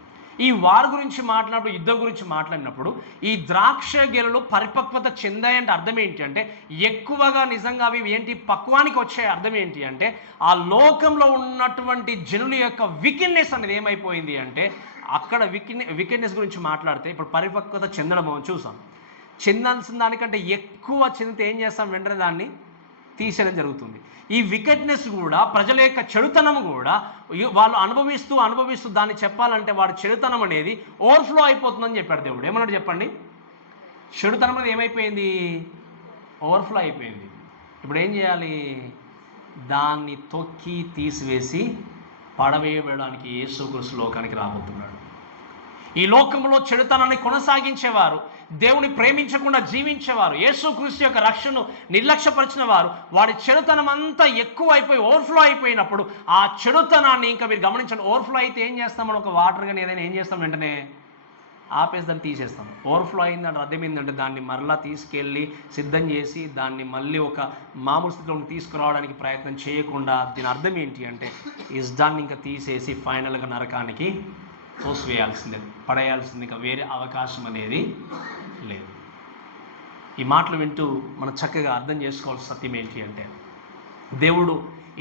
ఈ వార్ గురించి మాట్లాడినప్పుడు, యుద్ధం గురించి మాట్లాడినప్పుడు ఈ ద్రాక్ష గెలలు పరిపక్వత చెందాయంటే అర్థం ఏంటి అంటే, ఎక్కువగా నిజంగా అవి ఏంటి పక్వానికి వచ్చే అర్థం ఏంటి అంటే, ఆ లోకంలో ఉన్నటువంటి జనుల యొక్క వికెడ్నెస్ అనేది ఏమైపోయింది అంటే, అక్కడ వికెడ్నెస్ గురించి మాట్లాడితే ఇప్పుడు పరిపక్వత చెందడం చూసాం. చెందాల్సిన దానికంటే ఎక్కువ చెందితే ఏం చేస్తాం? వెంటనే దాన్ని తీసేయడం జరుగుతుంది. ఈ వికెట్నెస్ కూడా, ప్రజల యొక్క చెడుతనం కూడా వాళ్ళు అనుభవిస్తూ దాన్ని చెప్పాలంటే వాడి చెడుతనం అనేది ఓవర్ఫ్లో అయిపోతుందని చెప్పాడు దేవుడు. ఏమన్నాడు చెప్పండి? చెడుతనం అనేది ఏమైపోయింది? ఓవర్ఫ్లో అయిపోయింది. ఇప్పుడు ఏం చేయాలి? దాన్ని తొక్కి తీసివేసి పడవేయడానికి యేసుక్రీస్తు లోకానికి రాబోతున్నాడు. ఈ లోకంలో చెడుతనాన్ని కొనసాగించేవారు, దేవుని ప్రేమించకుండా జీవించేవారు, యేసుక్రీస్తు యొక్క రక్షణను నిర్లక్ష్యపరిచిన వారు, వాడి చెడుతనం అంతా ఎక్కువ అయిపోయి ఓవర్ఫ్లో అయిపోయినప్పుడు ఆ చెడుతనాన్ని ఇంకా మీరు గమనించండి, ఓవర్ఫ్లో అయితే ఏం చేస్తాం? మనం ఒక వాటర్ కానీ ఏదైనా ఏం చేస్తాం? వెంటనే ఆపేసి దాన్ని తీసేస్తాం. ఓవర్ఫ్లో అయిందంటే అర్థం ఏంటంటే దాన్ని మరలా తీసుకెళ్ళి సిద్ధం చేసి దాన్ని మళ్ళీ ఒక మామూలు స్థితిలోకి తీసుకురావడానికి ప్రయత్నం చేయకుండా దీని అర్థం ఏంటి అంటే దాన్ని ఇంకా తీసేసి ఫైనల్గా నరకానికి తోసివేయాల్సిందే, పడేయాల్సింది, ఇంకా వేరే అవకాశం అనేది లేదు. ఈ మాటలు వింటూ మనం చక్కగా అర్థం చేసుకోవాల్సిన సత్యం ఏంటి అంటే దేవుడు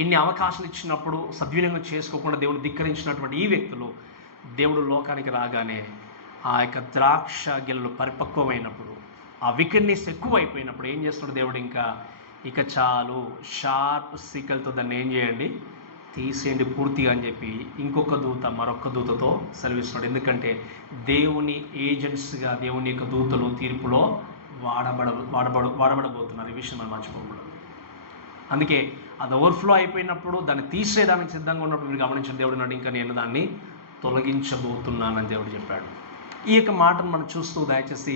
ఇన్ని అవకాశాలు ఇచ్చినప్పుడు సద్వినియోగం చేసుకోకుండా దేవుడు ధిక్కరించినటువంటి ఈ వ్యక్తులు దేవుడు లోకానికి రాగానే ఆ యొక్క ద్రాక్ష గెలలు పరిపక్వమైనప్పుడు, ఆ వికెడ్నెస్ ఎక్కువైపోయినప్పుడు ఏం చేస్తున్నాడు దేవుడు, ఇక చాలు, షార్ప్ సికల్తో దాన్ని ఏం చేయండి, తీసేయండి పూర్తిగా అని చెప్పి ఇంకొక దూత మరొక దూతతో సెలవిస్తున్నాడు. ఎందుకంటే దేవుని ఏజెంట్స్గా దేవుని యొక్క దూతలు తీర్పులో వాడబడబోతున్నారు. ఈ విషయం మనం మర్చిపోకూడదు. అందుకే అది ఓవర్ఫ్లో అయిపోయినప్పుడు దాన్ని తీసేయడానికి సిద్ధంగా ఉన్నప్పుడు మీరు గమనించిన దేవుడు నాడు ఇంకా నేను దాన్ని తొలగించబోతున్నానని దేవుడు చెప్పాడు. ఈ యొక్క మాటను మనం చూస్తూ దయచేసి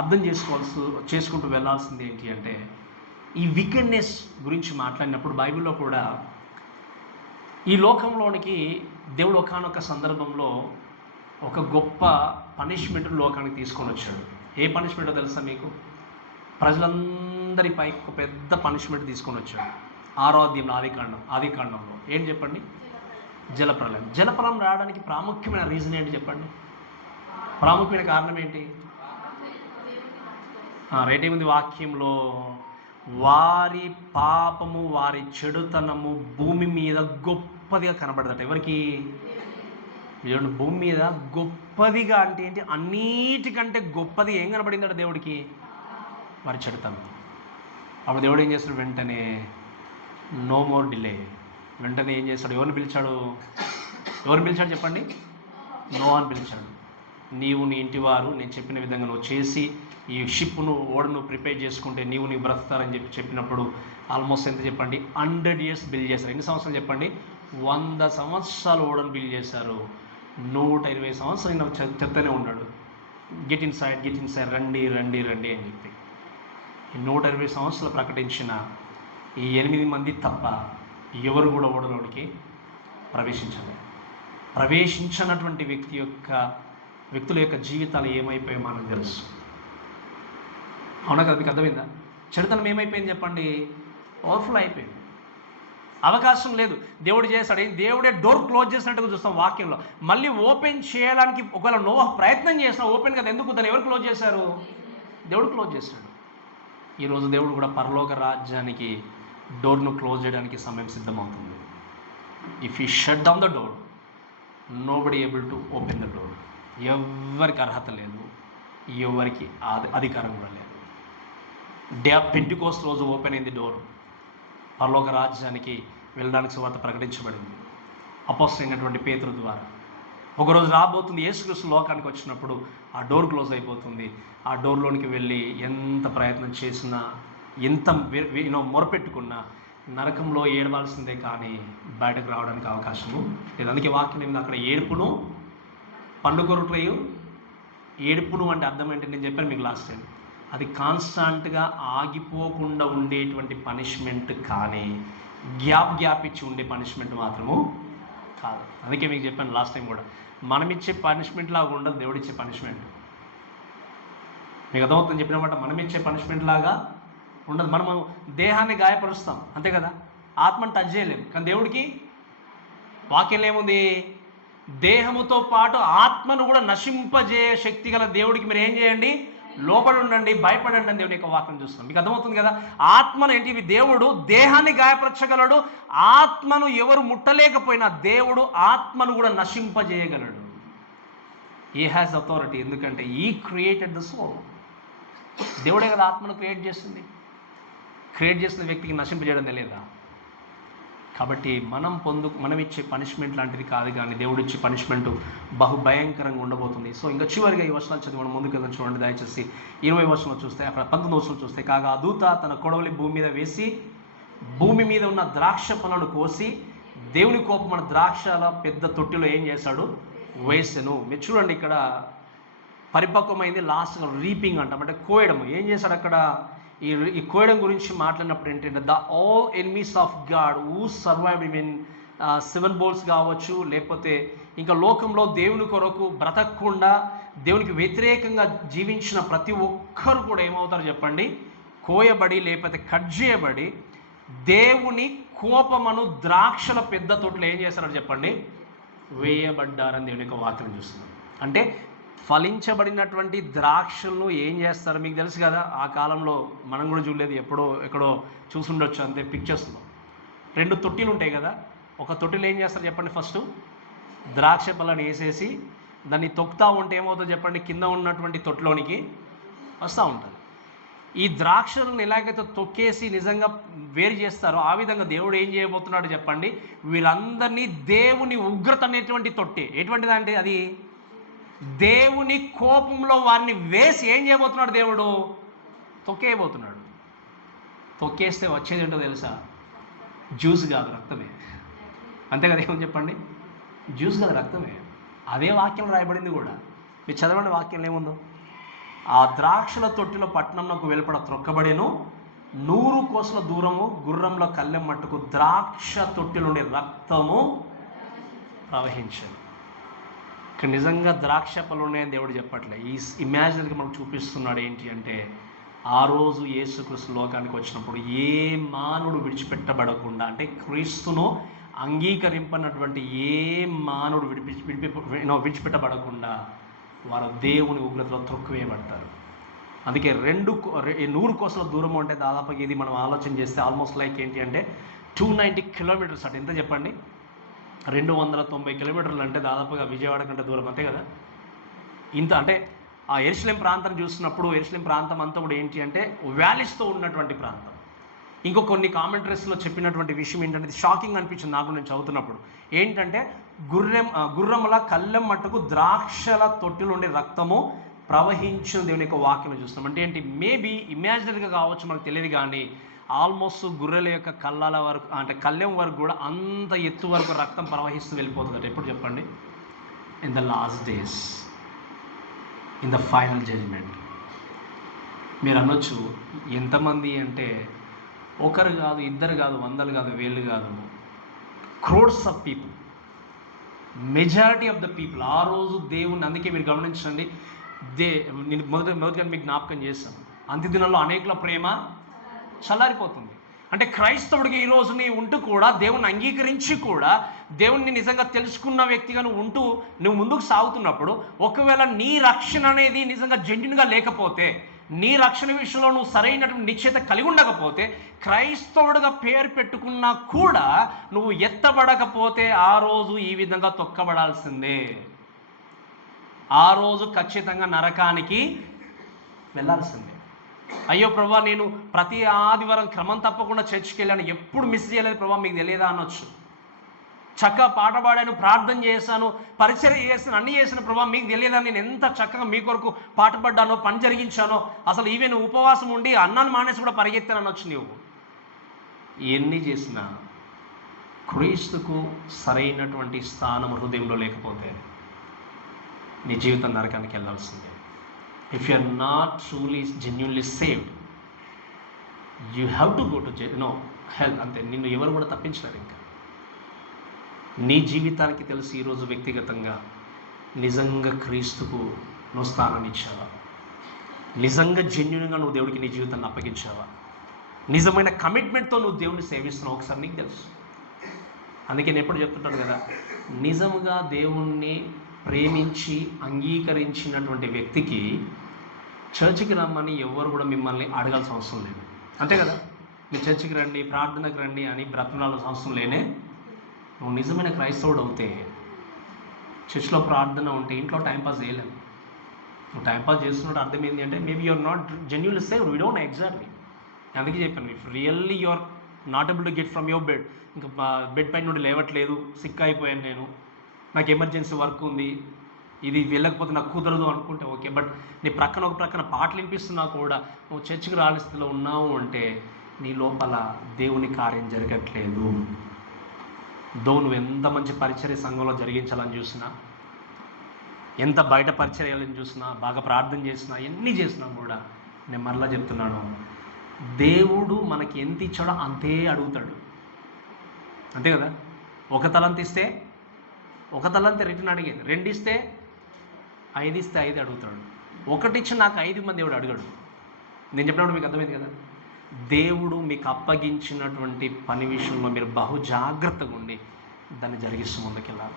అర్థం చేసుకుంటూ వెళ్ళాల్సింది ఏంటి అంటే ఈ వికెడ్నెస్ గురించి మాట్లాడినప్పుడు బైబిల్లో కూడా ఈ లోకంలోనికి దేవుడు ఒకానొక సందర్భంలో ఒక గొప్ప పనిష్మెంట్ లోకానికి తీసుకొని వచ్చాడు. ఏ పనిష్మెంటో తెలుసా మీకు? ప్రజలందరిపై ఒక పెద్ద పనిష్మెంట్ తీసుకొని వచ్చాడు. 6వ అధ్యాయంలో ఆదికాండంలో ఏంటి చెప్పండి? జలప్రలయం. జలప్రలయం రావడానికి ప్రాముఖ్యమైన రీజన్ ఏంటి చెప్పండి? ప్రాముఖ్యమైన కారణం ఏంటి? రైట్ ఏముంది వాక్యంలో? వారి పాపము, వారి చెడుతనము భూమి మీద గొప్పదిగా కనబడదట. ఎవరికి? భూమి మీద గొప్పదిగా అంటే ఏంటి? అన్నిటికంటే గొప్పది ఏం కనబడిందట దేవుడికి? వారి చెడుతనం. అప్పుడు దేవుడు ఏం చేస్తాడు? వెంటనే నో మోర్ డిలే. వెంటనే ఏం చేస్తాడు? ఎవరిని పిలిచాడు చెప్పండి? నోవాను పిలిచాడు. నీవు నీ ఇంటి వారు నేను చెప్పిన విధంగా నువ్వు చేసి ఈ షిప్ను ఓడను ప్రిపేర్ చేసుకుంటే నీవు బ్రతుకుతారని చెప్పినప్పుడు ఆల్మోస్ట్ ఎంత చెప్పండి? 100 years బిల్డ్ చేశారు. ఎన్ని సంవత్సరాలు చెప్పండి? 100 సంవత్సరాలు ఓడను బిల్డ్ చేశారు. 120 సంవత్సరాలు నాకు చెప్తూనే ఉన్నాడు, గెట్ ఇన్ సైడ్ రండి రండి రండి అని చెప్పి. ఈ 120 సంవత్సరాలు ప్రకటించిన ఈ 8 మంది తప్ప ఎవరు కూడా ఓడలోనికి ప్రవేశించినటువంటి వ్యక్తుల యొక్క జీవితాలు ఏమైపోయాయో మనకు తెలుసు. అవునా కదా? మీకు అర్థమైందా? చెడుతనం ఏమైపోయింది చెప్పండి? ఓవర్ఫ్లో అయిపోయింది. అవకాశం లేదు. దేవుడు చేస్తాడు, దేవుడే డోర్ క్లోజ్ చేసినట్టుగా చూస్తాం వాక్యంలో. మళ్ళీ ఓపెన్ చేయడానికి ఒకవేళ నోవహు ప్రయత్నం చేసినా ఓపెన్ కదా, ఎందుకు? దాన్ని ఎవరు క్లోజ్ చేశారు? దేవుడు క్లోజ్ చేశాడు. ఈరోజు దేవుడు కూడా పరలోక రాజ్యానికి డోర్ను క్లోజ్ చేయడానికి సమయం సిద్ధమవుతుంది. If you shut down the door, nobody able to open the door. ఎవరికి అర్హత లేదు, ఎవరికి అధికారం కూడా లేదు. డే ఆఫ్ పెంటెకోస్ట్ రోజు ఓపెన్ అయింది డోర్. పరలోక రాజ్యానికి వెళ్ళడానికి సువార్త ప్రకటించబడింది అపోస్తలుడైనటువంటి పేతురు ద్వారా. ఒకరోజు రాబోతుంది, యేసుక్రీస్తు లోకానికి వచ్చినప్పుడు ఆ డోర్ క్లోజ్ అయిపోతుంది. ఆ డోర్లోనికి వెళ్ళి ఎంత ప్రయత్నం చేసినా, ఎంత మొరపెట్టుకున్నా నరకంలో ఏడవలసిందే కానీ బయటకు రావడానికి అవకాశము లేదు. అందుకే వాక్యం ఏమిటి? అక్కడ ఏడుపును పండుగొరట్లయు. ఏడుపును అంటే అర్థం ఏంటి? నేను చెప్పాను మీకు లాస్ట్ టైం. అది కాన్స్టాంట్గా ఆగిపోకుండా ఉండేటువంటి పనిష్మెంట్ కానీ గ్యాప్ ఇచ్చి ఉండే పనిష్మెంట్ మాత్రము కాదు. అందుకే మీకు చెప్పాను లాస్ట్ టైం కూడా, మనమిచ్చే పనిష్మెంట్ లాగా ఉండదు దేవుడిచ్చే పనిష్మెంట్. మీకు అర్థమవుతుందని చెప్పినమాట, మనమిచ్చే పనిష్మెంట్ లాగా ఉండదు. మనము దేహాన్ని గాయపరుస్తాం అంతే కదా, ఆత్మను టచ్ చేయలేము. కానీ దేవుడికి వాక్యంలో ఏముంది? దేహముతో పాటు ఆత్మను కూడా నశింపజేయ శక్తి గల దేవుడికి మీరు ఏం చేయండి? లోపడి ఉండండి, భయపడండి అని దేవుని యొక్క వాక్యం చూస్తాం. మీకు అర్థమవుతుంది కదా? ఆత్మను ఏంటి? దేవుడు దేహాన్ని గాయపరచగలడు. ఆత్మను ఎవరు ముట్టలేకపోయినా దేవుడు ఆత్మను కూడా నశింపజేయగలడు. He has authority. ఎందుకంటే ఈ క్రియేటెడ్ ద సోల్. దేవుడే కదా ఆత్మను క్రియేట్ చేస్తుంది. క్రియేట్ చేసిన వ్యక్తికి నశింపజేయడం తెలియదా? కాబట్టి మనం ఇచ్చే పనిష్మెంట్ లాంటిది కాదు, కానీ దేవుడు ఇచ్చే పనిష్మెంట్ బహుభయంకరంగా ఉండబోతుంది. సో ఇంకా చివరిగా ఈ వచనాలు చదివి మనం ముందుకు వెళ్దాం. చూడండి దయచేసి 20 వచనంలో చూస్తే, అక్కడ 19 వచనంలో చూస్తే, కాగా ఆ దూత తన కొడవలి భూమి మీద వేసి భూమి మీద ఉన్న ద్రాక్ష పనులను కోసి దేవుని కోపమైన ద్రాక్షల పెద్ద తొట్టిలో ఏం చేశాడు? వేసెను. మీరు చూడండి ఇక్కడ పరిపక్వమైంది, లాస్ట్ రీపింగ్ అంటాం, అంటే కోయడం. ఏం చేశాడు అక్కడ? ఈ కోయడం గురించి మాట్లాడినప్పుడు ఏంటంటే the all enemies of God who survived in seven bowls కావచ్చు, లేకపోతే ఇంకా లోకంలో దేవుని కొరకు బ్రతకకుండా దేవునికి వ్యతిరేకంగా జీవించిన ప్రతి ఒక్కరు కూడా ఏమవుతారు చెప్పండి? కోయబడి లేకపోతే కట్ చేయబడి దేవుని కోపమను ద్రాక్షల పెద్ద తోటలు ఏం చేస్తారని చెప్పండి? వేయబడ్డారని దేవుని యొక్క వాక్యం చూస్తున్నాం. అంటే ఫలించబడినటువంటి ద్రాక్షలను ఏం చేస్తారు మీకు తెలుసు కదా. ఆ కాలంలో మనం కూడా చూడలేదు, ఎక్కడో చూసుండొచ్చు అంతే పిక్చర్స్లో. 2 తొట్టిలు ఉంటాయి కదా. ఒక తొట్టిలో ఏం చేస్తారు చెప్పండి? ఫస్ట్ ద్రాక్ష పళ్ళని వేసేసి దాన్ని తొక్కుతూ ఉంటే ఏమవుతుందో చెప్పండి? కింద ఉన్నటువంటి తొట్టిలోనికి వస్తూ ఉంటుంది. ఈ ద్రాక్షలను ఎలాగైతే తొక్కేసి నిజంగా వేరు చేస్తారో ఆ విధంగా దేవుడు ఏం చేయబోతున్నాడు చెప్పండి? వీళ్ళందరినీ దేవుని ఉగ్రత అనేటువంటి తొట్టి, ఎటువంటిదంటే అది దేవుని కోపంలో వారిని వేసి ఏం చేయబోతున్నాడు దేవుడు? తొక్కేయబోతున్నాడు. తొక్కేస్తే వచ్చేది ఏంటో తెలుసా? జ్యూస్ కాదు, రక్తమే. అంతే కదా, ఏమని చెప్పండి? జ్యూస్ కాదు, రక్తమే. అదే వాక్యం రాయబడింది కూడా. మీరు చదవండి వాక్యం ఏముందో. ఆ ద్రాక్షల తొట్టిలో పట్టణంలోకి వెలుపడ త్రొక్కబడేను, 100 కోసుల దూరము గుర్రంలో కళ్ళెం మట్టుకు ద్రాక్ష తొట్టి నుండి రక్తము ప్రవహించాను. ఇక్కడ నిజంగా ద్రాక్ష పళ్ళు ఉన్నాయని దేవుడు చెప్పట్లే. ఈ ఇమాజినరీగా మనకు చూపిస్తున్నాడు. ఏంటి అంటే ఆ రోజు యేసుక్రీస్తు లోకానికి వచ్చినప్పుడు ఏ మానవుడు విడిచిపెట్టబడకుండా, అంటే క్రీస్తును అంగీకరింపనటువంటి ఏ మానవుడు విడిచిపెట్టబడకుండా వారు దేవుని ఉగ్రతలో త్రొక్కువేయబడతారు. అందుకే 100 కోసల దూరం అంటే దాదాపుగా ఇది మనం ఆలోచన చేస్తే ఆల్మోస్ట్ లైక్ ఏంటి అంటే 290 కిలోమీటర్స్. అంటే ఎంత చెప్పండి? 290 కిలోమీటర్లు అంటే దాదాపుగా విజయవాడ కంటే దూరం, అంతే కదా. ఇంత అంటే ఆ యెరూషలేం ప్రాంతం చూసినప్పుడు యెరూషలేం ప్రాంతం అంతా కూడా ఏంటి అంటే వ్యాలీస్తో ఉన్నటువంటి ప్రాంతం. ఇంకో కొన్ని కామెంటరీస్లో చెప్పినటువంటి విషయం ఏంటంటే షాకింగ్ అనిపించింది నాకు నేను చదువుతున్నప్పుడు. ఏంటంటే గుర్రముల కళ్ళెం మట్టుకు ద్రాక్షల తొట్టి నుండి రక్తము ప్రవహించిన దేవుని యొక్క వాక్యం చూస్తాం. అంటే ఏంటి? మేబీ ఇమాజినరీగా కావచ్చు, మనకు తెలియదు. కానీ ఆల్మోస్ట్ గొర్రెల యొక్క కళ్ళాల వరకు, అంటే కళ్ళెం వరకు కూడా అంత ఎత్తు వరకు రక్తం ప్రవహిస్తూ వెళ్ళిపోతుంది. ఎప్పుడు చెప్పండి? In the last days, in the final judgement. మీరు అనొచ్చు ఎంతమంది అంటే ఒకరు కాదు, ఇద్దరు కాదు, 100 కాదు, 1000 కాదు, crores of people, majority of the people. ఆ రోజు దేవుని, అందుకే మీరు గమనించండి, నేను మొదటిగా మీకు జ్ఞాపకం చేస్తాను, అంత్యదినాల్లో అనేకుల ప్రేమ చల్లారిపోతుంది. అంటే క్రైస్తవుడికి ఈ రోజు నీ ఉంటూ కూడా, దేవుని అంగీకరించి కూడా, దేవుణ్ణి నిజంగా తెలుసుకున్న వ్యక్తిగా నువ్వు ఉంటూ నువ్వు ముందుకు సాగుతున్నప్పుడు, ఒకవేళ నీ రక్షణ అనేది నిజంగా జెన్యున్గా లేకపోతే, నీ రక్షణ విషయంలో నువ్వు సరైనటువంటి నిశ్చయత కలిగి ఉండకపోతే, క్రైస్తవుడిగా పేరు పెట్టుకున్నా కూడా నువ్వు ఎత్తబడకపోతే ఆ రోజు ఈ విధంగా తొక్కబడాల్సిందే. ఆ రోజు ఖచ్చితంగా నరకానికి వెళ్ళాల్సిందే. అయ్యో ప్రభా, నేను ప్రతి ఆదివారం క్రమం తప్పకుండా చర్చికి వెళ్ళాను, ఎప్పుడు మిస్ చేయలేదు ప్రభా, మీకు తెలియదా అనొచ్చు. చక్కగా పాట పాడాను, ప్రార్థన చేశాను, పరిచర్య చేశాను, అన్నీ చేసిన ప్రభా, మీకు తెలియదా నేను ఎంత చక్కగా మీ కొరకు పాట పడ్డానో, పని జరిగించానో, అసలు ఈవెన్ ఉపవాసం ఉండి అన్నాన్ని మానేసి కూడా పరిగెత్తాను అనొచ్చు. నువ్వు ఎన్ని చేసినా క్రీస్తుకు సరైనటువంటి స్థానం హృదయంలో లేకపోతే నీ జీవితం నరకానికి వెళ్ళాల్సిందే. If you are not truly genuinely saved, you have to go to hell. అంతే, నిన్ను ఎవరు కూడా తప్పించలేరు. ఇంకా నీ జీవితానికి తెలిసి ఈరోజు వ్యక్తిగతంగా నిజంగా క్రీస్తుకు నువ్వు స్థానాన్ని ఇచ్చావా? నిజంగా జెన్యున్గా నువ్వు దేవుడికి నీ జీవితాన్ని అప్పగించావా? నిజమైన కమిట్మెంట్తో నువ్వు దేవుడిని సేవిస్తున్నావు? ఒకసారి నీకు తెలుసు. అందుకే నేను ఎప్పుడు చెప్తుంటాను కదా, నిజంగా దేవుణ్ణి ప్రేమించి అంగీకరించినటువంటి వ్యక్తికి చర్చికి రమ్మని ఎవరు కూడా మిమ్మల్ని అడగాల్సిన అవసరం లేదు. అంతే కదా, మీరు చర్చికి రండి, ప్రార్థనకు రండి అని బ్రతనాల్సిన అవసరం లేనే. నువ్వు నిజమైన క్రైస్తవుడు అవుతే, చర్చ్లో ప్రార్థన ఉంటే ఇంట్లో టైంపాస్ చేయలేము. నువ్వు టైంపాస్ చేస్తున్నట్టు అర్థం ఏంటి అంటే maybe you're not genuinely saved. We don't know exactly. అందుకే చెప్పాను, if really you're not able to get from your bed, ఇంకా బెడ్ పైన నుండి లేవట్లేదు, సిక్ అయిపోయాను నేను, నాకు ఎమర్జెన్సీ వర్క్ ఉంది, ఇది వెళ్ళకపోతే నాకు కుదరదు అనుకుంటే ఓకే. బట్ నీ ప్రక్కన ఒక ప్రక్కన పాటలు వినిపిస్తున్నా కూడా నువ్వు చర్చికి రాని స్థితిలో ఉన్నావు అంటే నీ లోపల దేవుని కార్యం జరగట్లేదు. నువ్వు ఎంత మంచి పరిచర్య సంఘంలో జరిగించాలని చూసినా, ఎంత బయట పరిచర్యాలని చూసినా, బాగా ప్రార్థన చేసినా, ఎన్ని చేసినా కూడా నేను మరలా చెప్తున్నాను, దేవుడు మనకి ఎంత ఇచ్చాడో అంతే అడుగుతాడు. అంతే కదా. ఒక తలంత ఇస్తే ఒక తలంత రిటర్న్ అడిగేది, 2 ఇస్తే 5 ఇస్తే 5 అడుగుతాడు. 1 ఇచ్చి నాకు 5 మంది దేవుడు అడగడు. నేను చెప్పినప్పుడు మీకు అర్థమైంది కదా. దేవుడు మీకు అప్పగించినటువంటి పని విషయంలో మీరు బహు జాగ్రత్తగా ఉండి దాన్ని జరిగిస్తూ ముందుకెళ్ళాలి.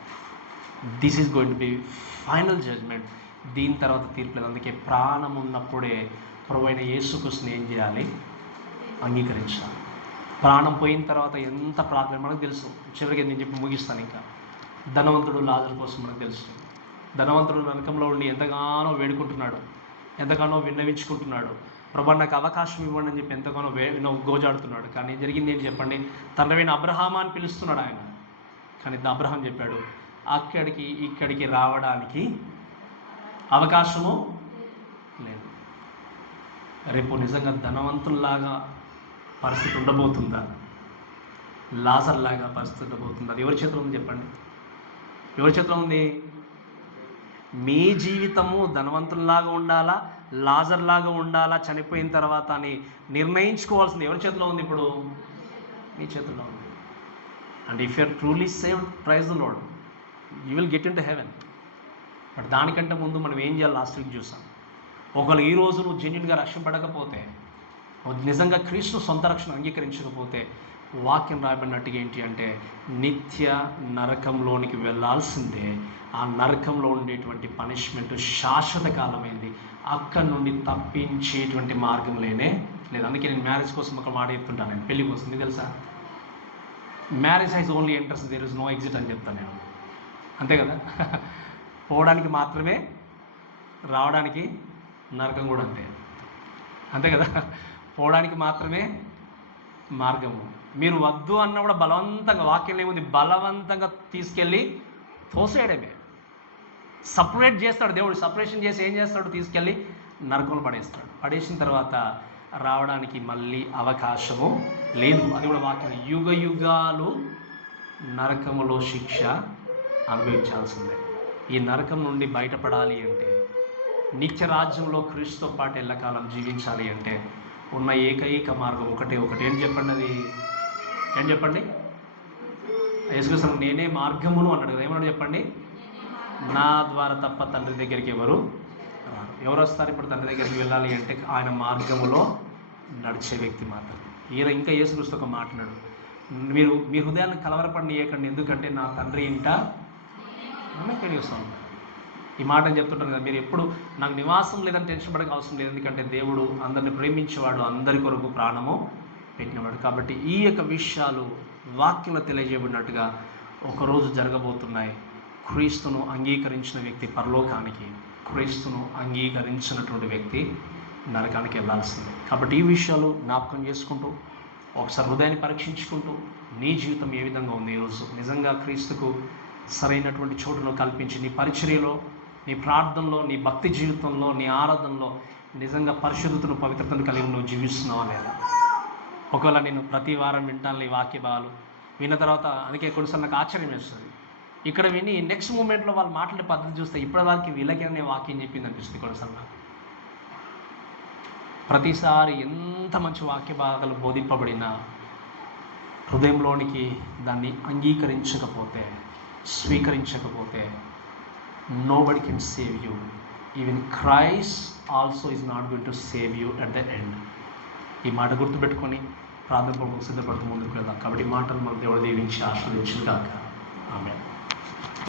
This is going to be final judgement. దీని తర్వాత తీర్పు లేదు. అందుకే ప్రాణం ఉన్నప్పుడే ప్రభువైన యేసుక్రీస్తుని ఏం చేయాలి? అంగీకరించాలి. ప్రాణం పోయిన తర్వాత ఎంత ప్రార్థన మనకు తెలుసు. చివరికి నేను చెప్పి ముగిస్తాను. ఇంకా ధనవంతుడు లాజరు కోసం మనకు తెలుసు. ధనవంతుడు నరకంలో ఉండి ఎంతగానో వేడుకుంటున్నాడు, ఎంతగానో విన్నవించుకుంటున్నాడు. ప్రభు నాకు అవకాశం ఇవ్వండి అని చెప్పి ఎంతగానో గోజాడుతున్నాడు. కానీ జరిగింది ఏంటి చెప్పండి? తండ్రివైన అబ్రహామా అని పిలుస్తున్నాడు ఆయన. కానీ అబ్రహాం చెప్పాడు, అక్కడికి ఇక్కడికి రావడానికి అవకాశము లేదు. రేపు నిజంగా ధనవంతుల్లాగా పరిస్థితి ఉండబోతుందా? లాజర్లాగా పరిస్థితి ఉండబోతుందా? అది ఎవరి చేతిలో ఉంది చెప్పండి? ఎవరి చేతిలో ఉంది? మీ జీవితము ధనవంతుల్లాగా ఉండాలా, లాజర్లాగా ఉండాలా చనిపోయిన తర్వాత అని నిర్ణయించుకోవాల్సింది ఎవరి చేతిలో ఉంది? ఇప్పుడు మీ చేతిలో ఉంది. And if you are truly saved, praise the lord, you will get into heaven. But దానికంటే ముందు మనం ఏం చేయాలి? లాస్ట్ వీక్ చూసాం. ఒకవేళ ఈ రోజు నువ్వు జెన్యున్గా రక్షింపడకపోతే, నిజంగా క్రీస్తు సొంత రక్షణ అంగీకరించకపోతే, వాక్యం రాయబడినట్టుగా ఏంటి అంటే నిత్య నరకంలోనికి వెళ్ళాల్సిందే. ఆ నరకంలో ఉండేటువంటి పనిష్మెంట్ శాశ్వత కాలమైంది. అక్కడి నుండి తప్పించేటువంటి మార్గం లేదు. అందుకే నేను మ్యారేజ్ కోసం ఒక మాట చెప్తుంటాను. నేను పెళ్లి కోసం, మీకు తెలుసా, marriage has only entrance, there is no exit అని చెప్తాను నేను. అంతే కదా. పోవడానికి మాత్రమే, రావడానికి నరకం కూడా అంతే. అంతే కదా. పోవడానికి మాత్రమే మార్గము. మీరు వద్దు అన్న కూడా బలవంతంగా, వాక్యం ఏముంది, బలవంతంగా తీసుకెళ్ళి తోసేయడమే. సపరేట్ చేస్తాడు దేవుడు. సపరేషన్ చేసి ఏం చేస్తాడు? తీసుకెళ్ళి నరకంలో పడేస్తాడు. పడేసిన తర్వాత రావడానికి మళ్ళీ అవకాశము లేదు. అది కూడా వాక్యం. యుగ యుగాలు నరకములో శిక్ష అనుభవించాల్సిందే. ఈ నరకం నుండి బయటపడాలి అంటే, నిత్య రాజ్యంలో క్రీస్తుతో పాటు ఎల్లకాలం జీవించాలి అంటే ఉన్న ఏకైక మార్గం ఒకటి. ఏం చెప్పండి? అది ఏం చెప్పండి? యేసుక్రీస్తు నేనే మార్గమును అన్నాడు కదా. ఏమన్నాడు చెప్పండి? నా ద్వారా తప్ప తండ్రి దగ్గరికి ఎవరు రారు. ఎవరు వస్తారు ఇప్పుడు తండ్రి దగ్గరికి వెళ్ళాలి అంటే? ఆయన మార్గములో నడిచే వ్యక్తి మాత్రం. ఈయన ఇంకా యేసుక్రీస్తు ఒక మాట్లాడు, మీరు మీ హృదయాన్ని కలవరపడనీయకండి, ఎందుకంటే నా తండ్రి ఇంట నమ్మకం చూస్తాను. ఈ మాట అని చెప్తుంటాను కదా. మీరు ఎప్పుడు నాకు నివాసం లేదని టెన్షన్ పడక అవసరం లేదు. ఎందుకంటే దేవుడు అందరిని ప్రేమించేవాడు, అందరి కొరకు ప్రాణము పెట్టినవాడు. కాబట్టి ఈ యొక్క విషయాలు వాక్యంలో తెలియజేయబడినట్టుగా ఒకరోజు జరగబోతున్నాయి. క్రీస్తును అంగీకరించిన వ్యక్తి పరలోకానికి, క్రీస్తును అంగీకరించినటువంటి వ్యక్తి నరకానికి వెళ్ళాల్సిందే. కాబట్టి ఈ విషయాలు జ్ఞాపకం చేసుకుంటూ, ఒకసారి హృదయాన్ని పరీక్షించుకుంటూ, నీ జీవితం ఏ విధంగా ఉంది ఈరోజు? నిజంగా క్రీస్తుకు సరైనటువంటి చోటును కల్పించి, నీ పరిచర్యలో, నీ ప్రార్థనలో, నీ భక్తి జీవితంలో, నీ ఆరాధనలో నిజంగా పరిశుద్ధతను, పవిత్రతను కలిగి నువ్వు జీవిస్తున్నావా లేదా? ఒకవేళ నేను ప్రతి వారం వింటాను ఈ వాక్య భావాలు, విన్న తర్వాత అందుకే కొన్నిసార్లు నాకు ఆశ్చర్యం వేస్తుంది. ఇక్కడ విని నెక్స్ట్ మూమెంట్లో వాళ్ళు మాట్లాడే పద్ధతి చూస్తే ఇప్పటి వారికి వీళ్ళకి నేను వాక్యం చెప్పింది అనిపిస్తుంది కొన్నిసార్లు నాకు. ప్రతిసారి ఎంత మంచి వాక్య భాగాలు బోధింపబడినా హృదయంలోనికి దాన్ని అంగీకరించకపోతే, స్వీకరించకపోతే, nobody can save you. Even Christ also is not going to save you at the end. ఈ మాట గుర్తుపెట్టుకొని ప్రార్థన సిద్ధపడుతూ ముందుకు వెళ్దాం. కాబట్టి ఈ మాటలు మన దేవుడు దీవించి ఆశీర్వదించును గాక. ఆమేన్.